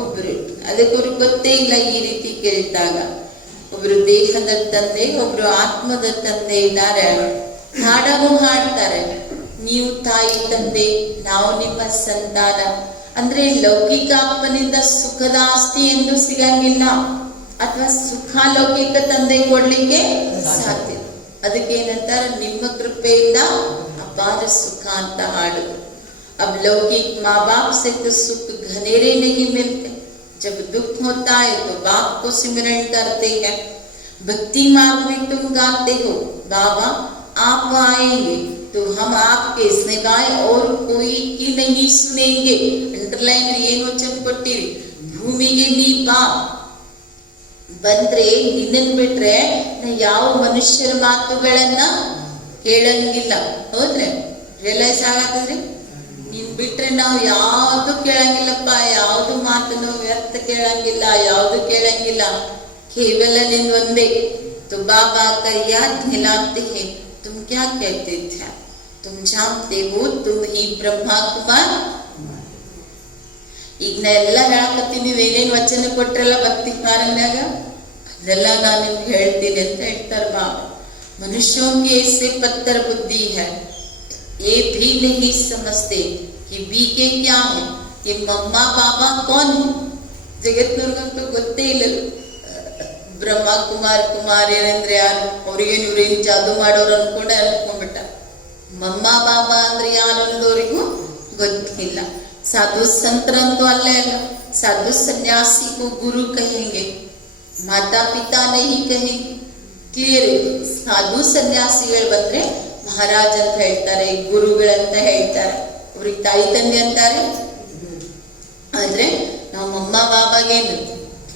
ಒಬ್ರು. ಅದಕ್ಕೊರು ಗೊತ್ತೇ ಇಲ್ಲ ಈ ರೀತಿ ಕೇಳಿದಾಗ. ಒಬ್ರು ದೇಹದ ತಂದೆ, ಒಬ್ರು ಆತ್ಮದ ತಂದೆ ಇದ್ದಾರೆ. ಹಾಡನ್ನು ಹಾಡ್ತಾರೆ, ನೀವು ತಾಯಿ ತಂದೆ, ನಾವು ನಿಮ್ಮ ಸಂತಾನ. ಅಂದ್ರೆ ಲೌಕಿಕ ಅಪ್ಪನಿಂದ ಸುಖದ ಆಸ್ತಿ ಎಂದು ಸಿಗಂಗಿಲ್ಲ, ಅಥವಾ ಸುಖ ಲೌಕಿಕ ತಂದೆ ಕೊಡ್ಲಿಕ್ಕೆ ಸಾಧ್ಯ. ಅದಕ್ಕೇನಂತಾರೆ, ನಿಮ್ಮ ಕೃಪೆಯಿಂದ ಅಪಾರ ಸುಖ ಅಂತ ಹಾಡುದು. अब लौकिक माँ बाप से तो सुख घनेरे नहीं मिलते. जब दुख होता है तो बाप को सिमरण करते हैं. भक्ति मार्ग में तुम गाते हो, बाबा आप आएंगे तो हम आपके सिवाय और कोई की नहीं सुनेंगे. अंडरलाइन ಏನು ವಚನ ಕೊಟ್ಟಿರಿ? ಭೂಮಿಗೆ ನೀ ಬಾ, ಬಂದ್ರೆ ನಿನ್ನನ್ ಬಿಟ್ರೆ ನಾ ಯಾವ ಮನುಷ್ಯರ ಮಾತುಗಳನ್ನ ಕೇಳಂಗಿಲ್ಲ. ಹೌದ್ರೆ? ರಿಯಲೈಸ್ ಆಗತ್ತದ್ರಿ? ನೀನ್ ಬಿಟ್ರೆ ನಾವು ಯಾವ್ದು ಕೇಳಂಗಿಲ್ಲಪ್ಪ, ಯಾವ್ದು ಮಾತನ್ನು ವ್ಯರ್ಥ ಕೇಳಂಗಿಲ್ಲ, ಯಾವ್ದು ಕೇಳಂಗಿಲ್ಲ, ಕೇವಲ ನಿನ್ ಒಂದೇ. तो बाबा का याद दिलाते हैं, तुम क्या कहते थे? तुम जानते हो तुम ही ब्रह्मा कुमार. ಈಗ ನಾ ಎಲ್ಲ ಹೇಳಕತ್ತೀನಿ, ನೀವೇನೇನ್ ವಚನ ಕೊಟ್ರಲ್ಲ ಭಕ್ತಿ ಮಾರನ್ಯಾಗ ಅದೆಲ್ಲ ನಾನು ನಿಮ್ಗೆ ಹೇಳ್ತೀನಿ ಅಂತ ಹೇಳ್ತಾರ ಬಾಬಾ. मनुष्यों की ऐसे पत्थर बुद्धि है, ये भी नहीं समझते कि बीके क्या है, ये मम्मा पापा कौन है. ಜಗತ್ನವ್ರಿಗಂತೂ ಗೊತ್ತೇ ಇಲ್ಲ ಬ್ರಹ್ಮ ಕುಮಾರಿಯರಂದ್ರೆ ಯಾರು, ಅವ್ರಿಗೇನು ಇವ್ರೇನು ಜಾದು ಮಾಡೋರು ಅನ್ಕೊಂಡ್ಬಿಟ್ಟ. ಮಮ್ಮ ಬಾಬಾ ಅಂದ್ರೆ ಯಾರು ಅನ್ನೋದವ್ರಿಗೂ ಗೊತ್ತಿಲ್ಲ. ಸಾಧು ಸಂತರಂತೂ ಅಲ್ಲೇ ಅಲ್ಲ. ಸಾಧು ಸನ್ಯಾಸಿಗೂ ಗುರು ಕಹೆಂಗೆ, ಮಾತಾ ಪಿತಾ ನಹಿ ಕಹೆಂಗೆ. ಕ್ಲಿಯರ್ ಇದೆ. ಸಾಧು ಸನ್ಯಾಸಿಗಳು ಬಂದ್ರೆ ಮಹಾರಾಜ್ ಅಂತ ಹೇಳ್ತಾರೆ, ಗುರುಗಳಂತ ಹೇಳ್ತಾರೆ, ಅವ್ರಿಗೆ ತಾಯಿ ತಂದೆ ಅಂತಾರೆ. ಆದ್ರೆ ನಾವು ಮಮ್ಮ ಬಾಬಾಗೇನು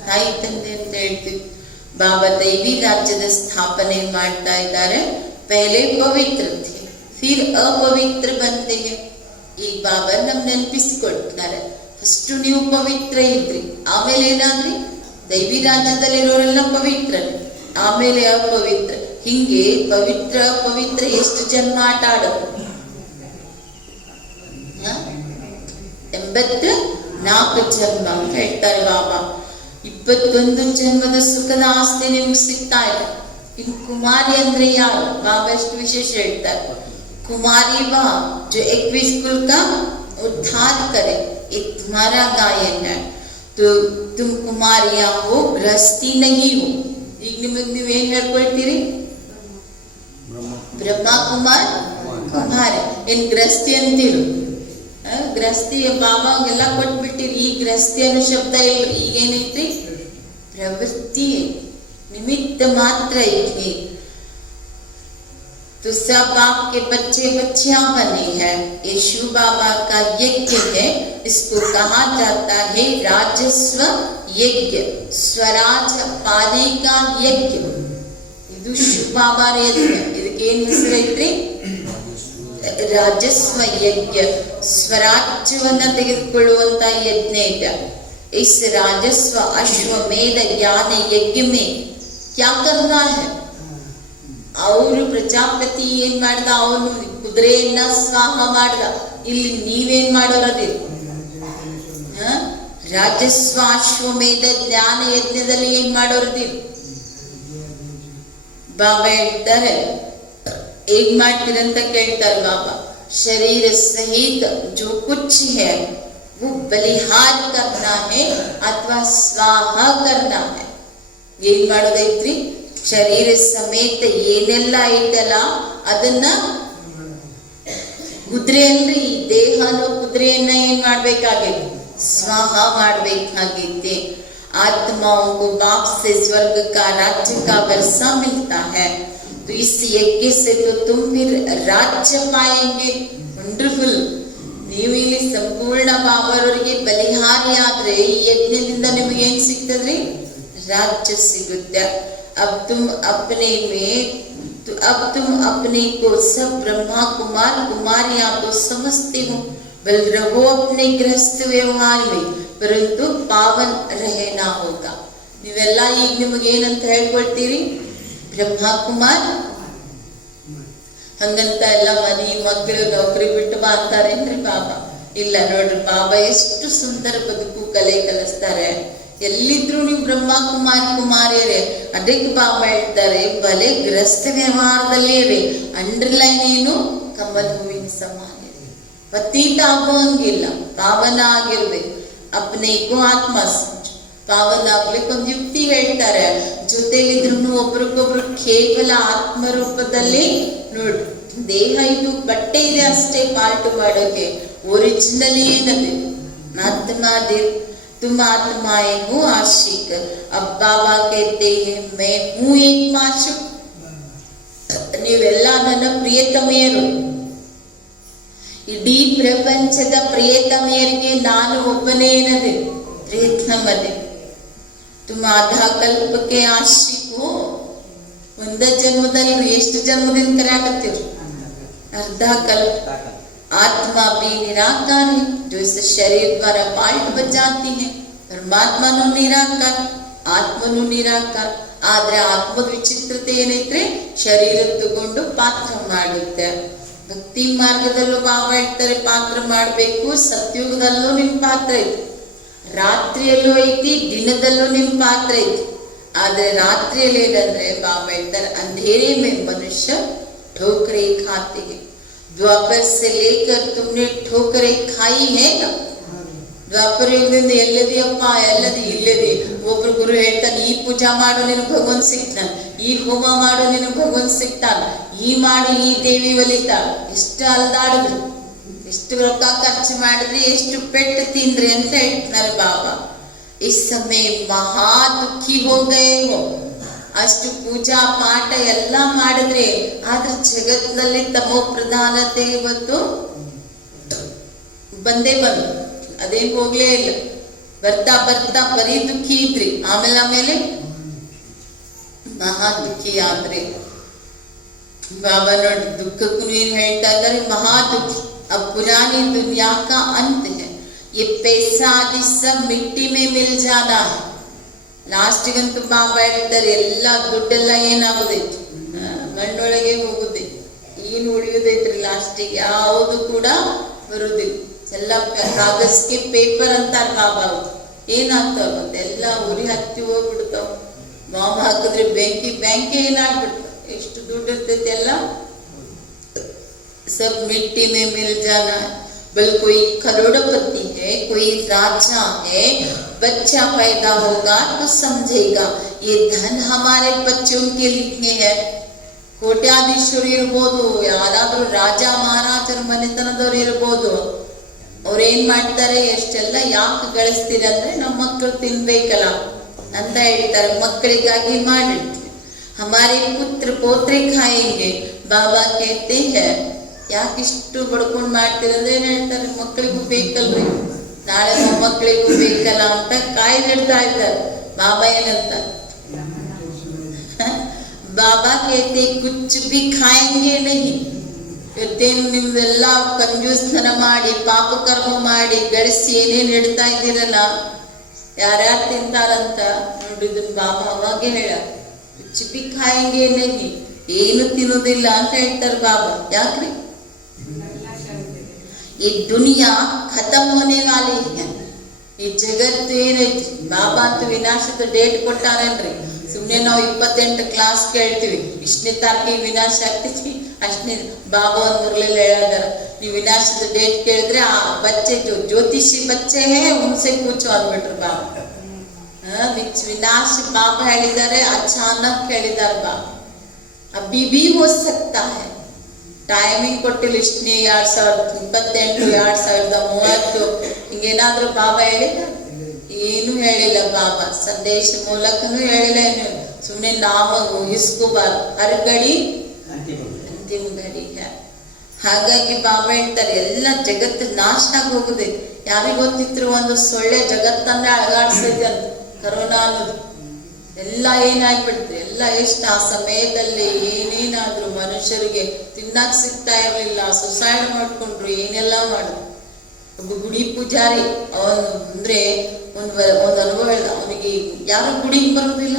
ತಾಯಿ ತಂದೆ ಅಂತ ಹೇಳ್ತೀವಿ. ಬಾಬಾ ದೈವಿ ರಾಜ್ಯದ ಸ್ಥಾಪನೆ ಮಾಡ್ತಾ ಇದ್ದಾರೆ. ಪಹಲೆ ಪವಿತ್ರ ಥೆ, ಫಿರ್ ಅಪವಿತ್ರ ಬಂತೆ. ಈಗ ಬಾಬಾ ನಮ್ ನೆನಪಿಸ್ಕೊಡ್ತಾರೆ, ಫಸ್ಟ್ ನೀವು ಪವಿತ್ರ ಇದ್ರಿ, ಆಮೇಲೆ ಏನಾದ್ರಿ? ದೈವಿ ರಾಜ್ಯದಲ್ಲಿರೋರೆಲ್ಲ ಪವಿತ್ರನೇ, ಆಮೇಲೆ ಅಪವಿತ್ರ. ಹಿಂಗೆ ಪವಿತ್ರ ಅಪವಿತ್ರ ಎಷ್ಟು ಜನ್ಮ ಆಟ ಆಡೋದು? 84 ಜನ್ಮ ಅಂತ ಹೇಳ್ತಾರೆ ಬಾಬಾ. 21 ಜನ್ಮದ ಸುಖದ ಆಸ್ತಿ ನಿಮ್ಗೆ ಸಿಗ್ತಾ ಇದೆ. ಇನ್ ಕುಮಾರಿ ಅಂದ್ರೆ ಯಾರು? ಬಾಬಾ ಎಷ್ಟು ವಿಶೇಷ ಹೇಳ್ತಾರೆ. कुमारी बा जो 21 कुल का उद्धार करे, ये तुम्हारा गायन है. तो तुम कुमारियां हो, गृहस्थी नहीं हो. ಈಗ ನಿಮಗೆ ನೀವೇನ್ ಹೇಳ್ಕೊಳ್ತೀರಿ? ಬ್ರಹ್ಮ ಕುಮಾರ್ ಕುಮಾರಿ. ಏನ್ ಗೃಹಸ್ಥಿ ಅಂತೀರು? ಗೃಹಸ್ಥಿ ಬಾಬಾಗೆಲ್ಲ ಕೊಟ್ಬಿಟ್ಟಿರಿ. ಈ ಗೃಹಸ್ಥಿ ಅನ್ನೋ ಶಬ್ದ ಇಲ್ರಿ. ಈಗೇನೈತ್ರಿ? ಪ್ರವೃತ್ತಿ, ನಿಮಿತ್ತ ಮಾತ್ರ ಐತಿ. तो सब आपके बच्चे बच्चियां बने हैं. ये शिव बाबा का यज्ञ है. इसको कहा जाता है राजस्व यज्ञ, स्वराज पाने का यज्ञ. ಇದು ಶಿವ ಬಾಬಾ ಯಜ್ಞ. ಇದಕ್ಕೆ ಏನ್ ಹೆಸರೈತ್ರಿ? ರಾಜಸ್ವ ಯಜ್ಞ, ಸ್ವರಾಜ್ಯವನ್ನ ತೆಗೆದುಕೊಳ್ಳುವಂತ ಯಜ್ಞ ಇದೆ. इस राजस्व अश्वमेध ज्ञान यज्ञ में क्या करना है? ಅವರು ಪ್ರಜಾಪತಿ ಏನ್ ಮಾಡ್ದ? ಅವನು ಕುದುರೆಯನ್ನ ಸ್ವಾಹ ಮಾಡ್ದ. ಇಲ್ಲಿ ನೀವೇನ್ ಮಾಡೋರದಿರಿ? ರಾಜಸ್ವ ಅಶ್ವಮೇಧ ಜ್ಞಾನ ಯಜ್ಞದಲ್ಲಿ ಏನ್ ಮಾಡೋರದಿರಿ? ಬಾಬಾ ಹೇಳ್ತಾರೆ, ಹೇಗ್ ಮಾಡ್ತೀರಂತ ಕೇಳ್ತಾರೆ ಬಾಬಾ. ಶರೀರ ಸಹಿತ ಜೋ ಕುಚ್ ಹೈ वो बलिहार करना है ಅಥವಾ ಸ್ವಾಹ करना है. ಏನ್ ಮಾಡೋದೈತ್ರಿ? ಶರೀರ ಸಮೇತ ಏನೆಲ್ಲ ಐತಲ್ಲ ಅದನ್ನ, ಕುದುರೆ ಅಂದ್ರೆ ಈ ದೇಹನೋ ಕುದುರೆಯನ್ನ ಏನ್ ಮಾಡ್ಬೇಕಾಗೈತಿ? ಸ್ವಾಹ ಮಾಡ್ಬೇಕಾಗೈತಿ. आत्माओं को बाप से स्वर्ग का राज्य का वर्षा मिलता है. तो इस यज्ञ से तो तुम फिर राज्य पाएंगे. ವಂಡರ್ಫುಲ್. ನೀವು ಇಲ್ಲಿ ಸಂಪೂರ್ಣ ಬಾಬಾರವರಿಗೆ ಬಲಿಹಾರಿ ಆದ್ರೆ ಈ ಯಜ್ಞದಿಂದ ನಿಮ್ಗೆ ಏನ್ ಸಿಗ್ತದ್ರಿ? ರಾಜ್ಯ ಸಿಗುತ್ತೆ. अब तुम अपने को सब ब्रह्मा कुमार कुमारियां तो समझते हो, बल रहो अपने गृहस्थ व्यवहार में, परंतु पावन रहना होगा. ನೀವೆಲ್ಲ ಈಗ ನಿಮಗೆ ಏನಂತ ಹೇಳ್ಕೊಳ್ತೀರಿ? ಬ್ರಹ್ಮ ಕುಮಾರ್. ಹಂಗಂತ ಎಲ್ಲ ಮನಿ ಮಕ್ಕಳು ನೌಕರಿ ಬಿಟ್ಟು ಬಾ ಅಂತಾರೇನ್ರಿ ಬಾಬಾ? ಇಲ್ಲ ನೋಡ್ರಿ, ಬಾಬಾ ಎಷ್ಟು ಸುಂದರ ಬದುಕು ಕಲೆ ಕಲಿಸ್ತಾರೆ. ಎಲ್ಲಿದ್ರು ನೀವು ಬ್ರಹ್ಮ ಕುಮಾರಿ ಕುಮಾರಿಯರೇ. ಅದಕ್ಕೆ ಬಾಬಾ ಹೇಳ್ತಾರೆ, ಬಲೆ ಗೃಹಸ್ಥ ವ್ಯವಹಾರದಲ್ಲಿ ಇರಿ. ಅಂಡರ್ಲೈನ್ ಏನು? ಕಮಲ್ ಹೂವಿನ ಸಮಾನ ಇರಿ. ಪತೀತ ಆಗೋಂಗಿಲ್ಲ, ಪಾವನ ಆಗಿರ್ಬೇಕು. ಅಪ್ನೇಗೂ ಆತ್ಮ ಪಾವನ ಆಗ್ಲಿಕ್ಕೆ ಒಂದು ಯುಕ್ತಿ ಹೇಳ್ತಾರೆ. ಜೊತೆಲಿದ್ರು ಒಬ್ರಿಗೊಬ್ರು ಕೇವಲ ಆತ್ಮ ರೂಪದಲ್ಲಿ ನೋಡ್ರಿ. ದೇಹ ಇದು ಬಟ್ಟೆ ಇದೆ ಅಷ್ಟೇ ಪಾಲ್ಟು ಮಾಡೋಕೆ. ಒರಿಜಿನಲಿ ಏನದು? ಆತ್ಮ. तुम आत्माएं हो आशिक. अब बाबा कहते हैं मैं हूं एक माशुक. ನೀವೆಲ್ಲ ನನ್ನ ಪ್ರಿಯತಮೆಯರು. ಇಡೀ ಪ್ರಪಂಚದ ಪ್ರಿಯತಮೆಯರಿಗೆ ನಾನು ಒಬ್ಬನೇ ಏನದೆ? ಪ್ರಿಯತಮದೆ. ತುಮ ಆಧಾ ಕಲ್ಪಕ್ಕೆ ಆಶಿಕ್ ಹೋ. ಒಂದ ಜನ್ಮದಲ್ಲಿ ಎಷ್ಟು ಜನ್ಮದಿಂದ ಕರೆಯಾಕತ್ತೀವ್ರಿ? ಅರ್ಧ ಕಲ್ಪ. आत्मा भी निराकार है जो इस शरीर द्वारा पाल्ट बजाती है. परमात्मनु निराकार, आत्मनु निराकार. ಆದ್ರೆ ಆತ್ಮದ ವಿಚಿತ್ರತೆ ಏನೈತ್ರಿ? ಶರೀರ ತಗೊಂಡು ಪಾತ್ರ ಮಾಡುತ್ತೆ. ಭಕ್ತಿ ಮಾರ್ಗದಲ್ಲೂ ಬಾಬಾ ಹೇಳ್ತಾರೆ ಪಾತ್ರ ಮಾಡ್ಬೇಕು. ಸತ್ಯುಗದಲ್ಲೂ ನಿಮ್ ಪಾತ್ರ ಐತಿ, ರಾತ್ರಿಯಲ್ಲೂ ಐತಿ, ದಿನದಲ್ಲೂ ನಿಮ್ ಪಾತ್ರ ಐತಿ. ಆದ್ರೆ ರಾತ್ರಿಯಲ್ಲಿ ಏನಂದ್ರೆ ಬಾಬಾ ಹೇಳ್ತಾರೆ ಅಂಧೇರೆ ಮೇ ಮನುಷ್ಯ ठोकरे खाते हैं. द्वापर से लेकर तुमने ठोकरें खाई है ना? ದ್ವಾಪರ ಯುಗದಿಂದ ಎಲ್ಲದಿಯಪ್ಪ ಎಲ್ಲದಿ ಇಲ್ಲದಿ. ಒಬ್ರು ಗುರು ಹೇಳ್ತಾನೆ, ಈ ಪೂಜಾ ಮಾಡು ನಿನಗೆ ಭಗವಂತ ಸಿಗ್ತಾನ, ಈ ಹೋಮ ಮಾಡು ನಿನಗೆ ಭಗವಂತ ಸಿಗ್ತಾನ, ಈ ಮಾಡಿ ಈ ದೇವಿ ಒಲಿತಾಳ. ಎಷ್ಟು ಅಲ್ದಾಡಿದ್ರು, ಎಷ್ಟು ರೊಕ್ಕ ಖರ್ಚು ಮಾಡಿದ್ರಿ, ಎಷ್ಟು ಪೆಟ್ಟು ತಿಂದ್ರಿ ಅಂತ ಹೇಳ್ತಾರೆ ಬಾಬಾ. ಇಸ್ ಸಮಯ ಮಹಾ ದುಃಖಿ ಹೋಗೇ ಹೋ. ಅಷ್ಟು ಪೂಜಾ ಪಾಠ ಎಲ್ಲ ಮಾಡಿದ್ರೆ, ಆದ್ರೆ ಜಗತ್ತಿನಲ್ಲಿ ತಮೋ ಪ್ರಧಾನತೆ ಇವತ್ತು ಬಂದೇ ಬಂದು ಅದೇನ್ ಹೋಗ್ಲೇ ಇಲ್ಲ. ಬರ್ತಾ ಬರ್ತಾ ಬರೀ ದುಃಖಿ ಇದ್ರಿ, ಆಮೇಲೆ ಮಹಾ ದುಃಖಿ ಆದ್ರೆ. ಬಾಬಾ ನೋಡಿ ದುಃಖಕ್ಕೂ ಏನ್ ಹೇಳ್ತಾ ಇದ್ದಾರೆ, ಮಹಾ ದುಃಖಿ. अब पुरानी दुनिया का अंत है, ये पैसा आदि सब मिट्टी में मिल जाना है. ಲಾಸ್ಟಿಗಂತೂ ಬಾಬಾ ಹೇಳ್ತಾರೆ, ಎಲ್ಲ ದುಡ್ಡೆಲ್ಲ ಏನಾಗೋದೈತಿ, ಮಣ್ಣೊಳಗೆ ಹೋಗುದೈತಿ, ಏನು ಉಳಿಯುದೈತ್ರಿ ಲಾಸ್ಟಿಗೆ, ಯಾವುದು ಕೂಡ ಬರುದಿಲ್ಲ. ಎಲ್ಲ ಕಾಗಜ್ಗೆ ಪೇಪರ್ ಅಂತಾರ ಬಾಬಾ. ಏನಾಗ್ತಾವ ಮತ್ತೆ ಎಲ್ಲ ಉರಿ ಹತ್ತಿ ಹೋಗ್ಬಿಡ್ತಾವ. ಬಾಂಬ್ ಹಾಕಿದ್ರೆ ಬ್ಯಾಂಕಿ ಏನಾಗ್ಬಿಡ್ತಾವ. ಎಷ್ಟು ದುಡ್ಡು ಇರ್ತೈತಿ ಎಲ್ಲ सब मिट्टी में मिल जाना. बल कोई करोड़पति है, कोई राजा है, बच्चा पैदा होगा तो समझेगा ये धन हमारे बच्चों के लिए है. ಕೋಟ್ಯಾಧೀಶರು ಇರ್ಬೋದು, ಯಾರಾದ್ರೂ ರಾಜ ಮಹಾರಾಜರ ಮನೆತನದವ್ರು ಇರ್ಬೋದು, ಅವ್ರೇನ್ ಮಾಡ್ತಾರೆ, ಎಷ್ಟೆಲ್ಲ ಯಾಕೆ ಗಳಿಸ್ತೀರ ಅಂದ್ರೆ ನಮ್ಮ ಮಕ್ಕಳು ತಿನ್ಬೇಕಲ್ಲ ಅಂತ ಹೇಳ್ತಾರೆ, ಮಕ್ಕಳಿಗಾಗಿ ಮಾಡಿರ್ತೀವಿ. ಹಮಾರೆ ಪುತ್ರ ಪೋತ್ರೆ ಖಾಯೆಂಗೆ ಬಾಬಾ ಕೇಳ್ತೆ ಹೇ. ಯಾಕಿಷ್ಟು ಬಡ್ಕೊಂಡ್ ಮಾಡ್ತೀರಂದ್ರೆ ಏನ್ ಹೇಳ್ತಾರೆ, ಮಕ್ಕಳಿಗೂ ಬೇಕಲ್ರಿ, ನಾಳೆ ಮೊಮ್ಮಕ್ಕಳಿಗೂ ಬೇಕಲ್ಲ ಅಂತ ಕಾಯ್ದಿಡ್ತಾ ಇದ್ದಾರೆ. ಬಾಬಾ ಏನಂತ, ಬಾಬಾ ಕೇಳ್ತೆ ಕುಚ್ ಬಿ ಖಾಯಂಗೆ ನಹಿ. ಇವತ್ತೇನು ನಿಮ್ದೆಲ್ಲ ಕಂಜೂಸ್ತನ ಮಾಡಿ ಪಾಪ ಕರ್ಮ ಮಾಡಿ ಗಳಿಸಿ ಏನೇನ್ ಇಡ್ತಾ ಇದ್ದೀರಲ್ಲ, ಯಾರ್ಯಾರು ತಿಂತಾರಂತ ನೋಡಿದ್ ಬಾಬಾ ಅವಾಗೆ ಹೇಳ, ಕುಚ್ ಬಿ ಖಾಯಂಗೆ ನಹಿ, ಏನು ತಿನ್ನೋದಿಲ್ಲ ಅಂತ ಹೇಳ್ತಾರೆ ಬಾಬಾ. ಯಾಕ್ರಿ, ಈ ದುನಿಯಾ ಖತಮ್ ಹೋನೆ ವಾಲಿ है. ಈ ಜಗತ್ತು ಏನೈತಿ, ಬಾಬಾ ಅಂತೂ ವಿನಾಶದ ಡೇಟ್ ಕೊಟ್ಟಾರನ್ರಿ. ಸುಮ್ನೆ ನಾವು 28 ಕ್ಲಾಸ್ ಕೇಳ್ತೀವಿ, ಇಷ್ಟನೇ ತಾರೀಕಿಗೆ ವಿನಾಶ ಆಗ್ತೈತಿ, ಅಷ್ಟನೇ ಬಾಬಾ ಒಂದ್ ಮುರ್ಲೆಲ್ಲ ಹೇಳಿದಾರ, ನೀವು ವಿನಾಶದ ಡೇಟ್ ಕೇಳಿದ್ರೆ ಆ ಬಚ್ಚೆ ಜ್ಯೋತಿಷಿ ಬಚ್ಚೆ ಹೇ ಉನ್ಸೆ ಕೂಚು ಅಂದ್ಬಿಟ್ರು ಬಾಬಾ. ವಿನಾಶ ಬಾಬಾ ಹೇಳಿದ್ದಾರೆ, ಅಚಾನಕ್ ಹೇಳಿದಾರೆ ಬಾಬಾ. ಅಭಿ ಭಿ ಹೋ ಸಕ್ತಾ ಹೈ. ಟೈಮಿಂಗ್ ಕೊಟ್ಟಿಲ್ಲ, ಇಷ್ಟನೇ 2028 2030 ಹಿಂಗೇನಾದ್ರೂ ಬಾಬಾ ಹೇಳಿದ? ಏನು ಹೇಳಿಲ್ಲ ಬಾಬಾ. ಸಂದೇಶ ಮೂಲಕನೂ ಹೇಳಿಲ್ಲ, ಏನು ಸುಮ್ಮನೆ ನಾಮ ಊಹಿಸ್ಕೋಬಾರ್ದು. ಹರ್ ಗಡಿ ಅಂತಿಮ ಗಡಿ. ಹಾಗಾಗಿ ಬಾಬಾ ಹೇಳ್ತಾರೆ, ಎಲ್ಲ ಜಗತ್ತು ನಾಶ ಆಗಿ ಹೋಗುದೆ. ಯಾರಿಗ ಗೊತ್ತಿದ್ರು ಒಂದು ಸೊಳ್ಳೆ ಜಗತ್ತನ್ನೇ ಅಳಗಾಡ್ಸಿದೆ ಅಂತ, ಕರೋನಾ ಅನ್ನೋದು. ಎಲ್ಲ ಏನಾಗ್ಬಿಡ್ತು, ಎಲ್ಲ ಎಷ್ಟು ಆ ಸಮಯದಲ್ಲಿ ಏನೇನಾದ್ರು ಮನುಷ್ಯರಿಗೆ ತಿನ್ನಕ್ ಸಿಗ್ತಾ ಇರ್ಲಿಲ್ಲ, ಸುಸೈಡ್ ಮಾಡ್ಕೊಂಡ್ರು, ಏನೆಲ್ಲ ಮಾಡಿದ್ರು. ಒಬ್ಬ ಗುಡಿ ಪೂಜಾರಿ ಅವನು ಅಂದ್ರೆ ಒಂದ್ ಅನುಭವ ಹೇಳ್ದ, ಅವನಿಗೆ ಯಾರು ಗುಡಿಗೆ ಬರೋದಿಲ್ಲ,